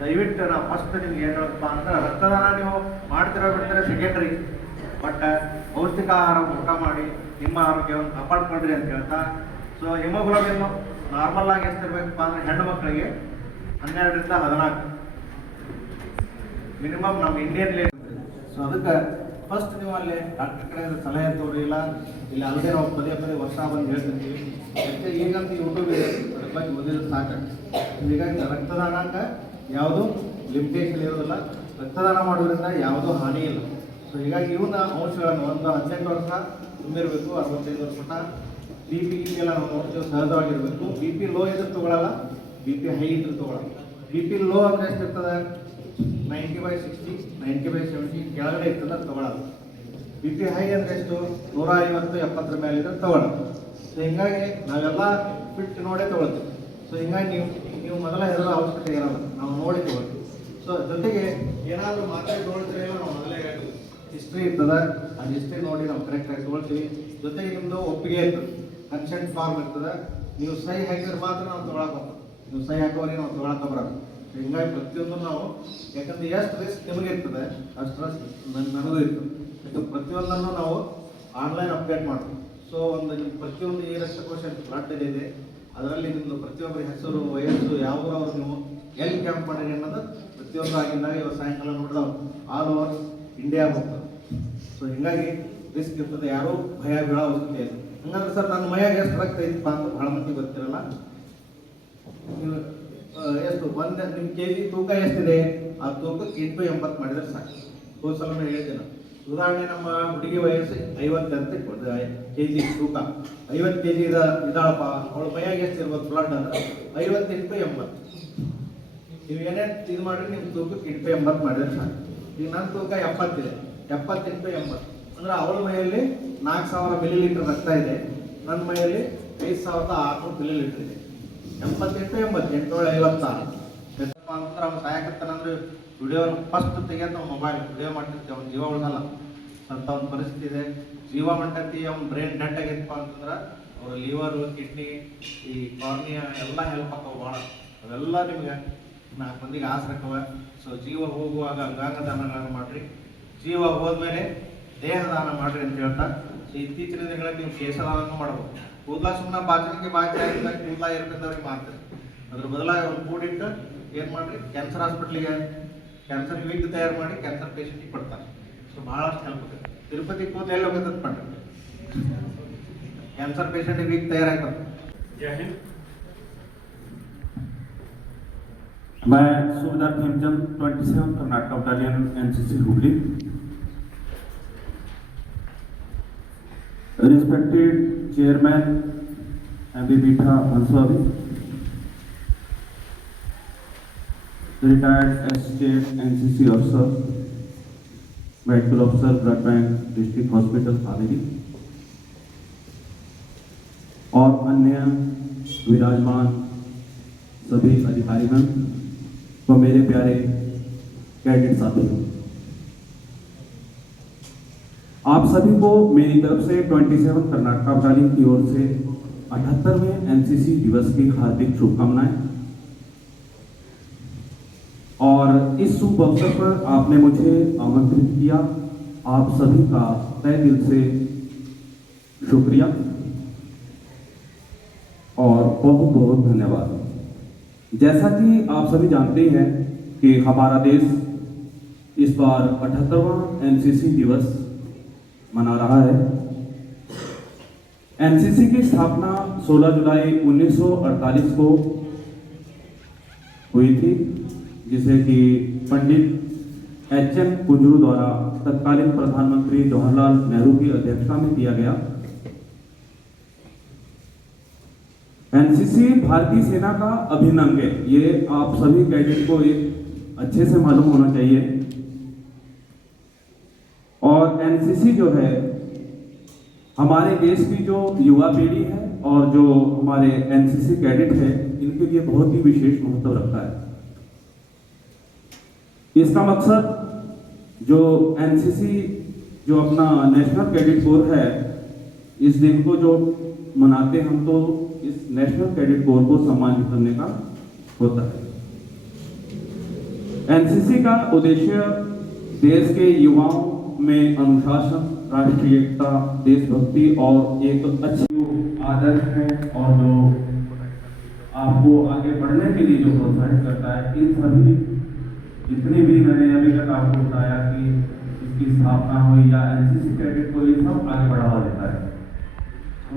ದಯವಿಟ್ಟು ನಾವು ಫಸ್ಟ್ ನಿಮ್ಗೆ ಏನು ಹೇಳಪ್ಪ ಅಂದ್ರೆ ರಕ್ತದಾನ ನೀವು ಮಾಡ್ತಿರೋ ಬಿಡ್ತಾರೆ ಸೆಕೆಂಡ್ರಿ, ಬಟ್ ಪೌಷ್ಟಿಕ ಆಹಾರ ಊಟ ಮಾಡಿ ನಿಮ್ಮ ಆರೋಗ್ಯವನ್ನು ಕಾಪಾಡ್ಕೊಳ್ರಿ ಅಂತ ಹೇಳ್ತಾ. ಸೊ ಹಿಮೋಗ್ಲೋಬಿನ್ ನಾರ್ಮಲ್ ಆಗಿ ಎಷ್ಟಿರ್ಬೇಕಪ್ಪ ಅಂದ್ರೆ ಹೆಣ್ಣು ಮಕ್ಕಳಿಗೆ 12ರಿಂದ 14 ಮಿನಿಮಮ್ ನಮ್ಮ ಇಂಡಿಯನ್ ಲೇಟ್. ಸೊ ಅದಕ್ಕೆ ಫಸ್ಟ್ ನೀವು ಅಲ್ಲಿ ಡಾಕ್ಟರ್ ಕಡೆ ಸಲಹೆ ತೋರಿಲ್ಲ, ಇಲ್ಲಿ ಅಲ್ಲದೆ ನಾವು ಪದೇ ವರ್ಷ ಬಂದು ಹೇಳ್ತಿರ್ತೀವಿ. ಯಾಕೆ ಈಗಂತ ಯೂಟ್ಯೂಬ್ ಇದೆ, ಅದ್ರ ಬಗ್ಗೆ ಓದಿದ್ರೆ ಸಾಕಾಗ್ತದೆ. ಹೀಗಾಗಿ ರಕ್ತದಾನಕ್ಕೆ ಯಾವುದೂ ಲಿಮಿಟೇಷನ್ ಇರೋದಿಲ್ಲ, ರಕ್ತದಾನ ಮಾಡೋದ್ರಿಂದ ಯಾವುದೂ ಹಾನಿ ಇಲ್ಲ. ಸೊ ಹೀಗಾಗಿ ಇವನ್ನ ಅಂಶಗಳನ್ನು ಒಂದು 18 ವರ್ಷ ತುಂಬಿರಬೇಕು, 65 ವರ್ಷ ಮಟ್ಟ BP ಎಲ್ಲ ನಾವು ನೋಡ್ತೀವಿ ಸಹಜವಾಗಿರಬೇಕು. BP ಲೋ ಇದ್ರೆ ತೊಗೊಳಲ್ಲ, BP ಹೈ ಇದ್ರೆ ತೊಗೊಳಲ್ಲ. BP ಲೋ ಅಂದರೆ ಎಷ್ಟಿರ್ತದೆ 90/60, 90/70 ಕೆಳಗಡೆ ಇರ್ತದೆ ತೊಗೊಳಲ್ಲ. BP ಹೈ ಅಂದರೆ ಎಷ್ಟು 150, 70 ಮೇಲೆ ಇದ್ರೆ ತೊಗೊಳಲ್ಲ. ಸೊ ಹೀಗಾಗಿ ನಾವೆಲ್ಲ ಫಿಟ್ ನೋಡೇ ತೊಗೊಳ್ತೀವಿ. ಸೊ ಹೀಗಾಗಿ ನೀವು ಮೊದಲ ಹೆದರೋ ಅವಶ್ಯಕತೆ ಇರಲ್ಲ, ನಾವು ನೋಡಿ ತೊಗೊಳ್ತೀವಿ. ಸೊ ಜೊತೆಗೆ ಏನಾದರೂ ಮಾತ್ರೆ ತೊಗೊಳ್ತೀರಲ್ಲ, ನಾವು ಮೊದಲೇ ಹೇಳ್ತೀವಿ ಹಿಸ್ಟ್ರಿ ಇರ್ತದೆ, ಆ ಹಿಸ್ಟ್ರಿ ನೋಡಿ ನಾವು ಕರೆಕ್ಟಾಗಿ ತೊಗೊಳ್ತೀವಿ. ಜೊತೆಗೆ ನಿಮ್ಮದು ಒಪ್ಪಿಗೆ ಇರ್ತದೆ, ಕನ್ಸೆಂಟ್ ಫಾರ್ಮ್ ಇರ್ತದೆ. ನೀವು ಸಹಿ ಹಾಕಿದ್ರೆ ಮಾತ್ರ ನಾವು ತೊಗೊಳಕ್ಕೆ ಹೋಗ್ತೀವಿ, ನೀವು ಸಹಿ ಹಾಕೋರಿಗೆ ನಾವು ತೊಗೊಳಕ್ಕೆ ಬರೋದು. ಹಿಂಗಾಗಿ ಪ್ರತಿಯೊಂದು ನಾವು, ಯಾಕಂದ್ರೆ ಎಷ್ಟು ರಿಸ್ಕ್ ನಿಮಗೆ ಇರ್ತದೆ ಅಷ್ಟು ರಿಸ್ಕ್ ನನಗೂ ಇರ್ತದೆ. ಯಾಕಂದ್ರೆ ಪ್ರತಿಯೊಂದನ್ನು ನಾವು ಆನ್ಲೈನ್ ಅಪ್ಡೇಟ್ ಮಾಡ್ತೀವಿ. ಸೊ ಒಂದು ನಿಮ್ಮ ಪ್ರತಿಯೊಂದು ಈ ರಕ್ತಕೋಶ ಬ್ಲಡ್ ಇದೆ, ಅದರಲ್ಲಿ ನಿಮ್ಮದು ಪ್ರತಿಯೊಬ್ಬರ ಹೆಸರು, ವಯಸ್ಸು, ಯಾವ ನೀವು ಎಲ್ಲಿ ಕ್ಯಾಂಪ್ ಮಾಡಿರಿ ಅನ್ನೋದು ಪ್ರತಿಯೊಂದು ಆಗಿದ್ದಾಗ ಇವತ್ತು ಸಾಯಂಕಾಲ ನೋಡಿದವು ಆಲ್ ಓವರ್ ಇಂಡಿಯಾ ಹೋಗ್ತದೆ. ಸೊ ಹೀಗಾಗಿ ರಿಸ್ಕ್ ಇರ್ತದೆ, ಯಾರೂ ಭಯ ಬೀಳೋ ಅವಶ್ಯಕತೆ ಇಲ್ಲ. ಹಂಗಂದ್ರೆ ಸರ್ ನನ್ನ ಮೈಯಾಗ ಎಷ್ಟು ರಕ್ತ ಐತಪ್ಪ ಅಂತ ಭಾಳ ಮಂದಿ ಗೊತ್ತಿರಲ್ಲ. ನೀವು ಎಷ್ಟು ಒಂದು ನಿಮ್ಮ KG ತೂಕ ಎಷ್ಟಿದೆ, ಆ ತೂಕಕ್ಕೆ 8/80 ಮಾಡಿದ್ರೆ ಸಾಕು. ಹೋದ ಸಲ ಹೇಳ್ತೇನೆ, ಉದಾಹರಣೆ ನಮ್ಮ ಹುಡುಗಿ ವಯಸ್ಸು 50 ಅಂತ KG ತೂಕ, 50 KG ಇದಾಳಪ್ಪ, ಅವಳ ಮೈಯಾಗ ಎಷ್ಟು ಇರ್ಬೋದು ಬ್ಲಡ್ ಅಂದ್ರೆ 50/80. ನೀವು ಏನೇ ಇದು ಮಾಡಿದ್ರೆ ನಿಮ್ಮ ತೂಕಕ್ಕೆ 8/80 ಮಾಡಿದ್ರೆ ಸಾಕು. ಈಗ ನನ್ನ ತೂಕ 70 ಇದೆ, 70/80 ಅಂದ್ರೆ ಅವಳ ಮೈಯಲ್ಲಿ 4000 ಮಿಲಿಲೀಟರ್ ರಕ್ತ ಇದೆ, ನನ್ನ ಮೈಯಲ್ಲಿ 5600 ಮಿಲಿಲೀಟರ್ ಇದೆ. 70/80 856 ಅಂತಂದ್ರೆ ಅವ್ನು ಸಾಯಕತ್ತಾನಂದ್ರೆ ವಿಡಿಯೋ ಫಸ್ಟ್ ತೆಗಿಯೋದು ನಾವು ಮೊಬೈಲ್ ವಿಡಿಯೋ ಮಾಡ್ತಿರ್ತೀವಿ, ಅವ್ನು ಜೀವ ಉಳಿಸಲ್ಲ ಅಂತ ಒಂದು ಪರಿಸ್ಥಿತಿ ಇದೆ. ಜೀವ ಮಟ್ಟಕ್ಕೆ ಅವ್ನ ಬ್ರೈನ್ ಡೆಡ್ ಆಗೈತಪ್ಪ ಅಂತಂದ್ರೆ ಅವ್ರ ಲಿವರು, ಕಿಡ್ನಿ, ಈ ಕಾರ್ನಿಯಾ ಎಲ್ಲ ಹೆಲ್ಪ್ ಆಗ್ತಾವೆ ಭಾಳ. ಅವೆಲ್ಲ ನಿಮ್ಗೆ 4 ಮಂದಿಗೆ ಆಸರಕ್ಕವ. ಸೊ ಜೀವ ಹೋಗುವಾಗ ಅಂಗಾಂಗ ದಾನಗಳನ್ನು ಮಾಡಿರಿ, ಜೀವ ಹೋದ್ಮೇಲೆ ದೇಹದಾನ ಮಾಡಿರಿ ಅಂತ ಹೇಳ್ತಾ. ಸೊ ಇತ್ತೀಚಿನ ದಿನಗಳಲ್ಲಿ ನೀವು ಕೇಶದಾನ ಮಾಡ್ಬೋದು. ಕೂದಲ ಸುಮ್ಮನೆ ಬಾಚಣಿಗೆ ಕೂದಲ ಇರ್ತದವ್ರಿಗೆ ಮಾಡ್ತಾರೆ, ಅದ್ರ ಬದಲಾಗಿ ಅವ್ರು ಕೂಡಿಟ್ಟು ಏನು ಮಾಡಿರಿ, ಕ್ಯಾನ್ಸರ್ ಹಾಸ್ಪಿಟ್ಲಿಗೆ ಕ್ಯಾನ್ಸರ್ ವಿಗ್ ತಯಾರು ಮಾಡಿ ಕ್ಯಾನ್ಸರ್ ಪೇಷಂಟಿಗೆ ಕೊಡ್ತಾರೆ. ಸೊ ಭಾಳಷ್ಟು ಹೆಲ್ಪ್ ಆಗುತ್ತೆ. ತಿರುಪತಿ ಕೂದಲು ಎಲ್ಲಿ ಹೋಗುತ್ತೆ ಮಾಡ್ರಿ, ಕ್ಯಾನ್ಸರ್ ಪೇಷಂಟಿಗೆ ವಿಗ್ ತಯಾರಾಗ್ತದೆ. जय हिंद। मैं सूबेदार Hemchand 27 Karnataka battalion NCC Hooghly. Respected chairman MB बीठा Banswali, retired state NCC officer, medical officer, blood bank, district hospital, Haveri, और अन्य विराजमान सभी अधिकारीगण व मेरे प्यारे कैडेट साथियों, आप सभी को मेरी तरफ से 27 कर्नाटका बटालियन की ओर से 78वें एनसीसी दिवस की हार्दिक शुभकामनाएं। और इस शुभ अवसर पर आपने मुझे आमंत्रित किया, आप सभी का तहे दिल से शुक्रिया और बहुत बहुत धन्यवाद। जैसा कि आप सभी जानते हैं कि हमारा देश इस बार 78वां एनसीसी दिवस मना रहा है। एनसीसी की स्थापना 16 जुलाई 1948 को हुई थी, जिसे कि पंडित एच.एन. कुंजरू द्वारा तत्कालीन प्रधानमंत्री जवाहरलाल नेहरू की अध्यक्षता में किया गया। एनसीसी भारतीय सेना का अभिन्न अंग है, ये आप सभी कैडेट को एक अच्छे से मालूम होना चाहिए। और एनसीसी जो है हमारे देश की जो युवा पीढ़ी है और जो हमारे एनसीसी कैडेट है, इनके लिए बहुत ही विशेष महत्व रखता है। इसका मकसद जो एनसीसी जो अपना नेशनल कैडेट कोर है, इस दिन को जो मनाते हम तो इस नेशनल कैडेट कोर को सम्मानित करने का होता है। एनसीसी का उद्देश्य देश के युवाओं में अनुशासन, राष्ट्रीय एकता, देशभक्ति और एक अच्छी आदर्श है और जो आपको आगे बढ़ने के लिए जो प्रोत्साहित करता है। इन सभी जितने भी मैंने अभी तक आपको बताया कि इसकी स्थापना हुई या एनसीसी कैडेट को ये सब आगे बढ़ावा देता है।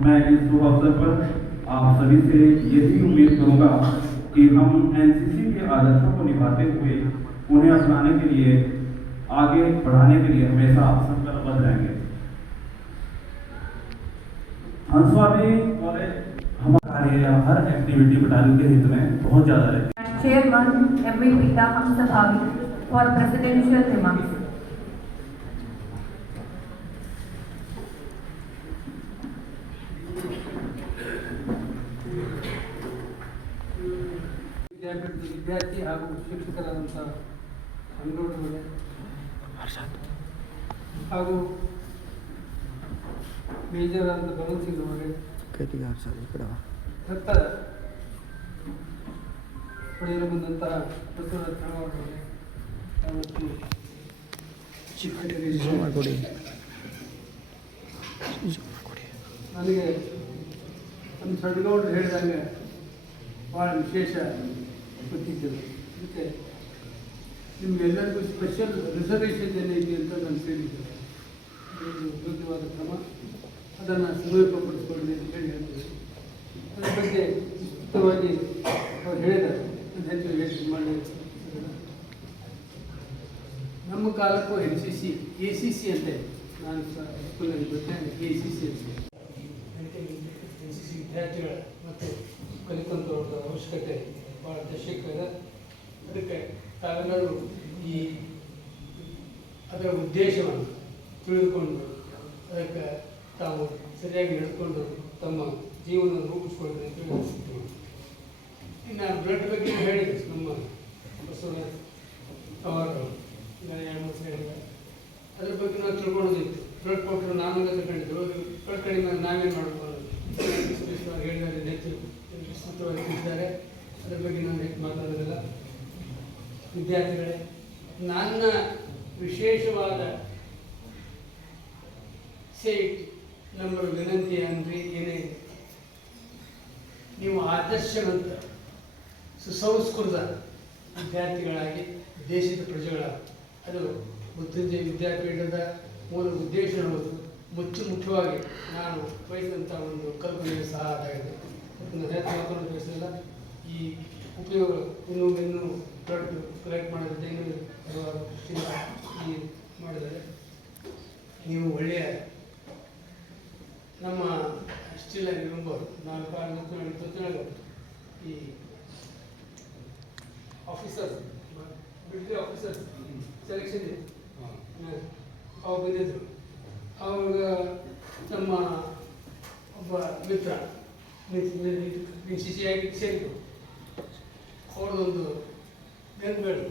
मैं इस शुभ अवसर पर आप सभी से यही उम्मीद करूंगा कि हम एनसीसी के आदर्शों को निभाते हुए उन्हें अपनाने के लिए, आगे बढ़ाने के लिए हमेशा संकल्पबद्ध रहेंगे। हंसवाड़ी कॉलेज हमारे हर एक्टिविटी बटालियन के हित में बहुत ज्यादा रहती है। Chairman M.V. Pita Hamsabhavi for presidential remarks. ವಿದ್ಯಾರ್ಥಿ ಹಾಗೂ ಶಿಕ್ಷಕರಾದಂಥ ಸಂಘಟನೆಗಳೇ ಹಾಗೂ ಮೇಜರ್ ಆದ ಭಗತ್ ಸಿಂಗ್ ಅವರೇ ದತ್ತ ಪಡೆಯಲು ಬಂದಂತಹ ಬಸವರಾಜ ಅವರೇ ಮತ್ತು ನನಗೆ ನಮ್ಮ ಸಡ್ಗೌಡರು ಹೇಳಿದಂಗೆ ಭಾಳ ವಿಶೇಷ ಗೊತ್ತಿದ್ದರು. ಮತ್ತು ನಿಮಗೆಲ್ಲರಿಗೂ ಸ್ಪೆಷಲ್ ರಿಸರ್ವೇಷನ್ ಏನೈತಿ ಅಂತ ನಾನು ಕೇಳಿದ್ದೆ. ಇದು ಯೋಗ್ಯವಾದ ಕ್ರಮ, ಅದನ್ನು ಸದುಪಯೋಗಪಡಿಸ್ಕೊಳ್ಳಿ ಅಂತ ಹೇಳಿ ಹೇಳ್ತೀವಿ. ಅದರ ಬಗ್ಗೆ ವಿಸ್ತೃತವಾಗಿ ಅವ್ರು ಹೇಳಿದ್ದಾರೆ, ನಾನು ಹೆಚ್ಚು ಯೋಚನೆ ಮಾಡಿ. ನಮ್ಮ ಕಾಲಕ್ಕೂ NCC ACC ಅಂತ ನಾನು ಸ್ಕೂಲಲ್ಲಿ ಗೊತ್ತೇನೆ, ACC ಅಂತ. NCC ವಿದ್ಯಾರ್ಥಿಗಳ ಮತ್ತು ಕಲಿತಂಥವ್ರ ಅವಶ್ಯಕತೆ ಭಾಳ ಅವಶ್ಯಕತೆ. ಅದಕ್ಕೆ ತಾವೆಲ್ಲರೂ ಈ ಅದರ ಉದ್ದೇಶವನ್ನು ತಿಳಿದುಕೊಂಡು ಅದಕ್ಕೆ ತಾವು ಸರಿಯಾಗಿ ನಡೆದುಕೊಂಡು ತಮ್ಮ ಜೀವನ ರೂಪಿಸ್ಕೊಳ್ಳಿ ಅಂತ ಹೇಳಿ. ಇನ್ನು ಬ್ಲಡ್ ಬಗ್ಗೆ ಹೇಳಿದೆ ನಮ್ಮ ಬಸವರಾಜ ಅವರು ಹೇಳಿದ್ದಾರೆ. ಅದ್ರ ಬಗ್ಗೆ ನಾವು ತಿಳ್ಕೊಳ್ಳೋದಿತ್ತು. ಬ್ಲಡ್ ಕೊಟ್ಟರು ನಾನೂರ ತಿಳ್ಕೊಂಡಿದ್ದು, ಬ್ಲಡ್ ಕಡಿಮೆ ನಾವೇನು ಮಾಡ್ಕೊಂಡು ಹೇಳಿದ್ದಾರೆ, ಹೆಚ್ಚು ವಿಸ್ತೃತವಾಗಿ ತಿಳಿಸಿದ್ದಾರೆ. ಅದ್ರ ಬಗ್ಗೆ ನಾನು ಹೆಚ್ಚು ಮಾತಾಡೋದಿಲ್ಲ. ವಿದ್ಯಾರ್ಥಿಗಳೇ, ನನ್ನ ವಿಶೇಷವಾದ ಸೇಟ್ ನಮ್ಮ ವಿನಂತಿ ಅಂದರೆ ಏನೇ, ನೀವು ಆದರ್ಶವಂತ ಸುಸಂಸ್ಕೃತ ವಿದ್ಯಾರ್ಥಿಗಳಾಗಿ ದೇಶದ ಪ್ರಜೆಗಳಾಗಿ, ಅದು ಮೃತ್ಯುಂಜಯ ವಿದ್ಯಾಪೀಠದ ಮೂಲ ಉದ್ದೇಶ ಹೌದು. ಮುಖ್ಯವಾಗಿ ನಾನು ಬಯಸಿದಂಥ ಒಂದು ಕಲ್ಪನೆಯು ಸಹ ಅದಾಗಿದೆ. ಅದನ್ನು ಹೆಚ್ಚು ಮಾತನ್ನು ಬಯಸಲಿಲ್ಲ. ಈ ಉಪಯೋಗ ಇನ್ನೂ ಬ್ಲಡ್ ಕಲೆಕ್ಟ್ ಮಾಡೋದ್ರಿಂದ ಇನ್ನೂ ಹಲವಾರು ಈ ಮಾಡಿದರೆ ನೀವು ಒಳ್ಳೆಯ ನಮ್ಮ ಸ್ಟಿಲ್ ಐ ರಿಮೆಂಬರ್ 4 ಈ ಆಫೀಸರ್ಸ್ ಆಫೀಸರ್ ಸೆಲೆಕ್ಷನ್ ಅವ್ರು ಬಂದಿದ್ದರು. ಅವಾಗ ನಮ್ಮ ಒಬ್ಬ ಮಿತ್ರ ಶಿಶಿಯಾಗಿ ಸೇರಿದ್ರು. ಅವ್ರದ್ದೊಂದು ಬೆಂಗಳೂರು,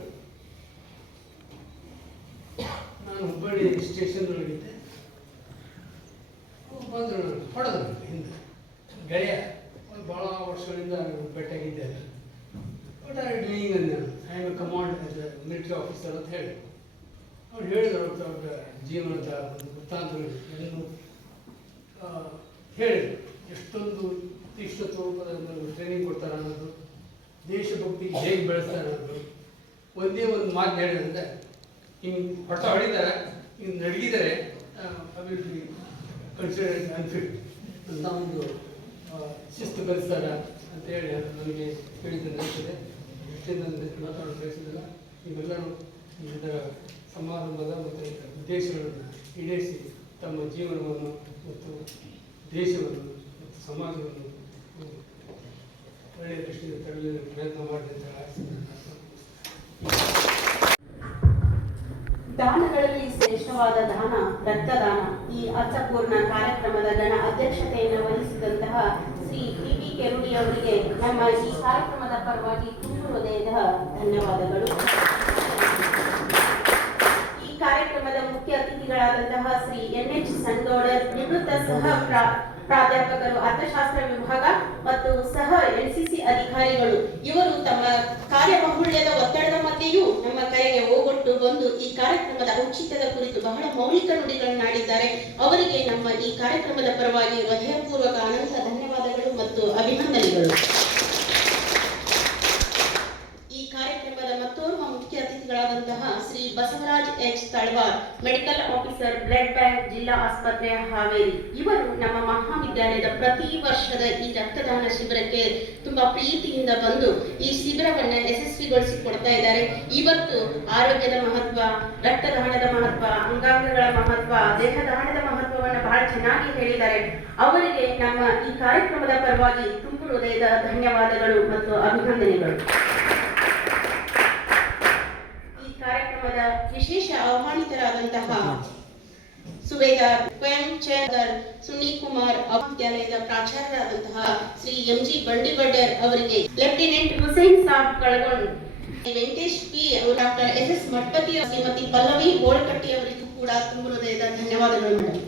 ನಾನು ಹುಬ್ಬಳ್ಳಿ ಸ್ಟೇಷನ್ ಒಳಗಿದ್ದೆ. ಬಂದರು, ಹೊಡೆದ್ರು ಹಿಂದೆ ಗೆಳೆಯ, ಒಂದು ಭಾಳ ವರ್ಷಗಳಿಂದ ಭೇಟಿಯಾಗಿದ್ದೆ. ಬಟ್ ಐ ಡೂಯಿಂಗ್ ಅಂದ, I am A command as A military officer ಅಂತ ಹೇಳಿ ಅವ್ರು ಹೇಳಿದ್ರು. ಅವ್ರ ಜೀವನದ ಒಂದು ವೃತ್ತಾಂತಗಳನ್ನು ಹೇಳಿದರು. ಎಷ್ಟೊಂದು ತೀಕ್ಷ್ಣ ಸ್ವರೂಪದ ಟ್ರೈನಿಂಗ್ ಕೊಡ್ತಾರೆ ಅನ್ನೋದು, ದೇಶಭಕ್ತಿಗೆ ಹೇಗೆ ಬೆಳೆಸ್ತಾರೆ ಅನ್ನೋದು. ಒಂದೇ ಒಂದು ಮಾತು ಹೇಳಿದ್ರೆ, ಹಿಂಗೆ ಹೊಟ್ಟ ಹೊಡಿತಾರೆ, ಹಿಂಗೆ ನಡಗಿದರೆ ಅಭಿವೃದ್ಧಿ ಕನ್ಸಿಡರ್ ಅನ್ಫಿಟ್ ಅಂತ ಒಂದು ಶಿಸ್ತು ಕಲಿಸ್ತಾರೆ ಅಂತೇಳಿ ನನಗೆ ಹೇಳಿದ್ದು ನೆನಪಿದೆ. ಹೆಚ್ಚಿನ ಮಾತಾಡೋದು ಬಯಸಿದಿಲ್ಲ. ನೀವೆಲ್ಲರೂ ಇದರ ಸಮಾರಂಭದ ಮತ್ತು ಉದ್ದೇಶಗಳನ್ನು ಈಡೇರಿಸಿ ತಮ್ಮ ಜೀವನವನ್ನು ಮತ್ತು ದೇಶವನ್ನು ಮತ್ತು ಸಮಾಜವನ್ನು ಒಳ್ಳೆಯ ದೃಷ್ಟಿಯಿಂದ ತರಲು ಪ್ರಯತ್ನ ಮಾಡಿದೆ ಅಂತ ದಾನಗಳಲ್ಲಿ ಶ್ರೇಷ್ಠವಾದ ದಾನ ರಕ್ತದಾನ. ಈ ಅರ್ಥಪೂರ್ಣ ಕಾರ್ಯಕ್ರಮದ ಗಣ ಅಧ್ಯಕ್ಷತೆಯನ್ನು ವಹಿಸಿದಂತಹ ಶ್ರೀ ಪಿ ಕೆರುಡಿ ಅವರಿಗೆ ನಮ್ಮ ಈ ಕಾರ್ಯಕ್ರಮದ ಪರವಾಗಿ ತುಂಬು ಹೃದಯದ ಧನ್ಯವಾದಗಳು. ಈ ಕಾರ್ಯಕ್ರಮದ ಮುಖ್ಯ ಅತಿಥಿಗಳಾದಂತಹ ಶ್ರೀ NH ಸಂಗೌಡರ್, ನಿವೃತ್ತ ಸಹ ಪ್ರಾಧ್ಯಾಪಕರು ಅರ್ಥಶಾಸ್ತ್ರ ವಿಭಾಗ ಮತ್ತು ಸಹ NCC ಅಧಿಕಾರಿಗಳು. ಇವರು ತಮ್ಮ ಕಾರ್ಯಬಹುಳ್ಯದ ಒತ್ತಡದ ಮಧ್ಯೆಯೂ ನಮ್ಮ ಕರೆಗೆ ಓಗೊಟ್ಟು ಬಂದು ಈ ಕಾರ್ಯಕ್ರಮದ ಔಚಿತ್ಯದ ಕುರಿತು ಬಹಳ ಮೌಲಿಕ ನುಡಿಗಳನ್ನಾಡಿದ್ದಾರೆ. ಅವರಿಗೆ ನಮ್ಮ ಈ ಕಾರ್ಯಕ್ರಮದ ಪರವಾಗಿ ಹೃದಯಪೂರ್ವಕ ಅನಂತ ಧನ್ಯವಾದಗಳು ಮತ್ತು ಅಭಿನಂದನೆಗಳು. ಈ ಕಾರ್ಯಕ್ರಮದ ಮತ್ತೋರ್ವ ಮುಖ್ಯ ಅತಿಥಿಗಳಾದಂತಹ Shri Basavaraj H Talawar, medical officer, blood bank, ಜಿಲ್ಲಾ ಆಸ್ಪತ್ರೆ ಹಾವೇರಿ. ಇವರು ನಮ್ಮ ಮಹಾವಿದ್ಯಾಲಯದ ಪ್ರತಿ ವರ್ಷದ ಈ ರಕ್ತದಾನ ಶಿಬಿರಕ್ಕೆ ತುಂಬಾ ಪ್ರೀತಿಯಿಂದ ಬಂದು ಈ ಶಿಬಿರವನ್ನು ಯಶಸ್ವಿಗೊಳಿಸಿಕೊಡ್ತಾ ಇದ್ದಾರೆ. ಇವತ್ತು ಆರೋಗ್ಯದ ಮಹತ್ವ, ರಕ್ತದಾನದ ಮಹತ್ವ, ಅಂಗಾಂಗಗಳ ಮಹತ್ವ, ದೇಹದಾನದ ಮಹತ್ವವನ್ನು ಬಹಳ ಚೆನ್ನಾಗಿ ಹೇಳಿದ್ದಾರೆ. ಅವರಿಗೆ ನಮ್ಮ ಈ ಕಾರ್ಯಕ್ರಮದ ಪರವಾಗಿ ತುಂಬು ಹೃದಯದ ಧನ್ಯವಾದಗಳು ಮತ್ತು ಅಭಿನಂದನೆಗಳು. ಕಾರ್ಯಕ್ರಮದ ವಿಶೇಷ ಆಹ್ವಾನಿತರಾದಂತಹ ಸುಬೇದಾರ್ ಚಂದರ್ ಸುನೀಲ್ ಕುಮಾರ್ ವಿದ್ಯಾಲಯದ ಪ್ರಾಚಾರ್ಯರಾದಂತಹ ಶ್ರೀ MG ಬಂಡಿವಡ್ಡರ್ ಅವರಿಗೆ, lieutenant Hussain Sab Kalagond, Venkatesh P, doctor SS Mathapati, Shrimati Pallavi Golakatti ಅವರಿಗೂ ಕೂಡ ತುಂಬ ಹೃದಯದ ಧನ್ಯವಾದಗಳು ಮೇಡಮ್.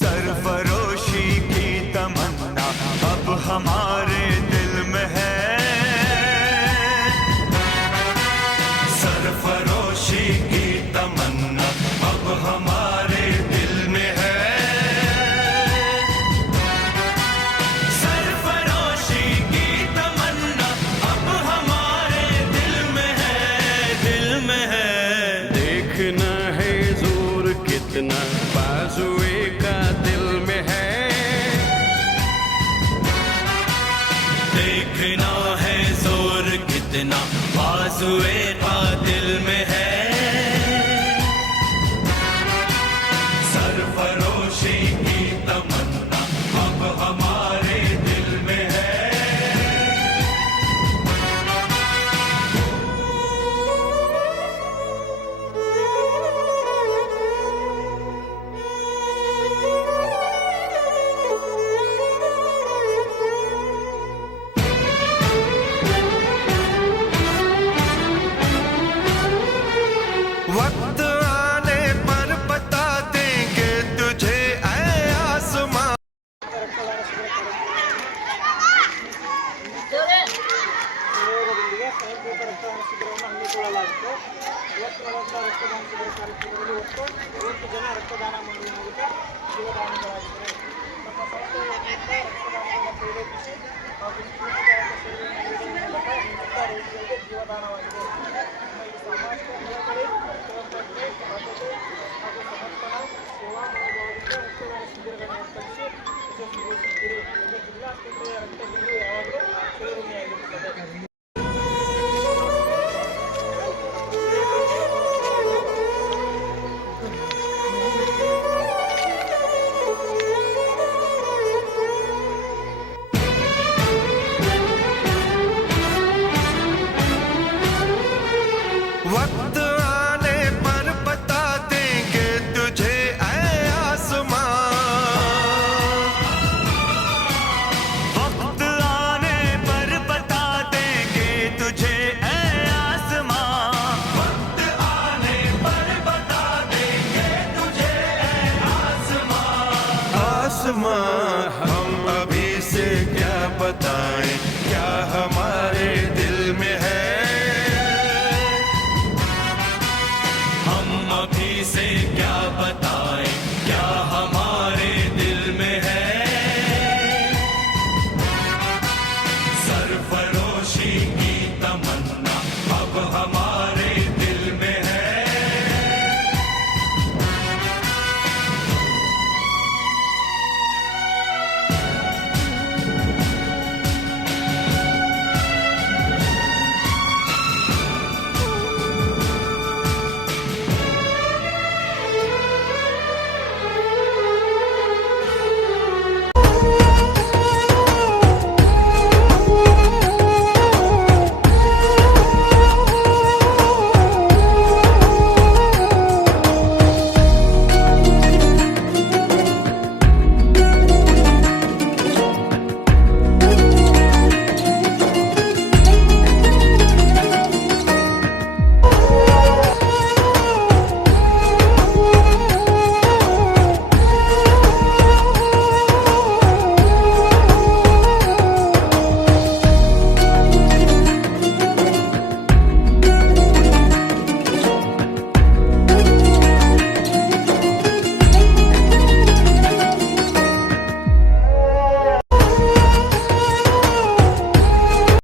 सरफरोशी की तमन्ना अब हमारे दिल में है, सरफरोशी की तमन्ना अब हमारे दिल में है, सरफरोशी की तमन्ना अब हमारे दिल में है, दिल में है। देखना है जोर कितना बाजुए का दिल में है, देखना है जोर कितना बाजुए का दिल में है, सरफरोशी की तमन्ना अब हमारे दिल में है। वक्त आने पर बता देंगे तुझे ऐ आसमां। ರಕ್ತದಾನ ಶಿಬಿರವನ್ನು ಹಮ್ಮಿಕೊಳ್ಳಲಾಗಿತ್ತು. ಇವತ್ತು ನಡೆದ ರಕ್ತದಾನ ಶಿಬಿರ ಕಾರ್ಯಕ್ರಮದಲ್ಲಿ ಒಟ್ಟು 50 ಜನ ರಕ್ತದಾನ ಮಾಡುವ ಮೂಲಕ ಜೀವದಾನಿಗಳಾಗಿದ್ದಾರೆ. ನಮ್ಮ ಸಂಸ್ಥೆಯಿಂದ ರಕ್ತದಾನವನ್ನು ಪ್ರೇರೇಪಿಸಿ ಹಾಗೂ ಸ್ಫೂರ್ತಿದಾಯಕ ಸೇವೆಯನ್ನು ನೀಡುವ ಮೂಲಕ ಇಂಥ ರೋಗಿಗಳಿಗೆ ಜೀವದಾನವಾಗಿದೆ. ನಮ್ಮ ಈ ಸಾಮಾಜಿಕ ಕಳಕಳಿ, ಜವಾಬ್ದಾರಿ, ಬಾಧ್ಯತೆ ಹಾಗೂ ಸಮರ್ಪಣಾ ಸೇವಾ ಮನೋಭಾವದಿಂದ ರಕ್ತದಾನ ಶಿಬಿರಗಳನ್ನು ಏರ್ಪಡಿಸಿ ಯಶಸ್ವಿಗೊಳಿಸುತ್ತೀರಿ. ಈಗ ಜಿಲ್ಲಾಸ್ಪತ್ರೆಯ ರಕ್ತ ಬಿಲ್ಲು ಯಾವಾಗಲೂ ಚಿರಋಣಿಯಾಗಿರುತ್ತದೆ. वक्त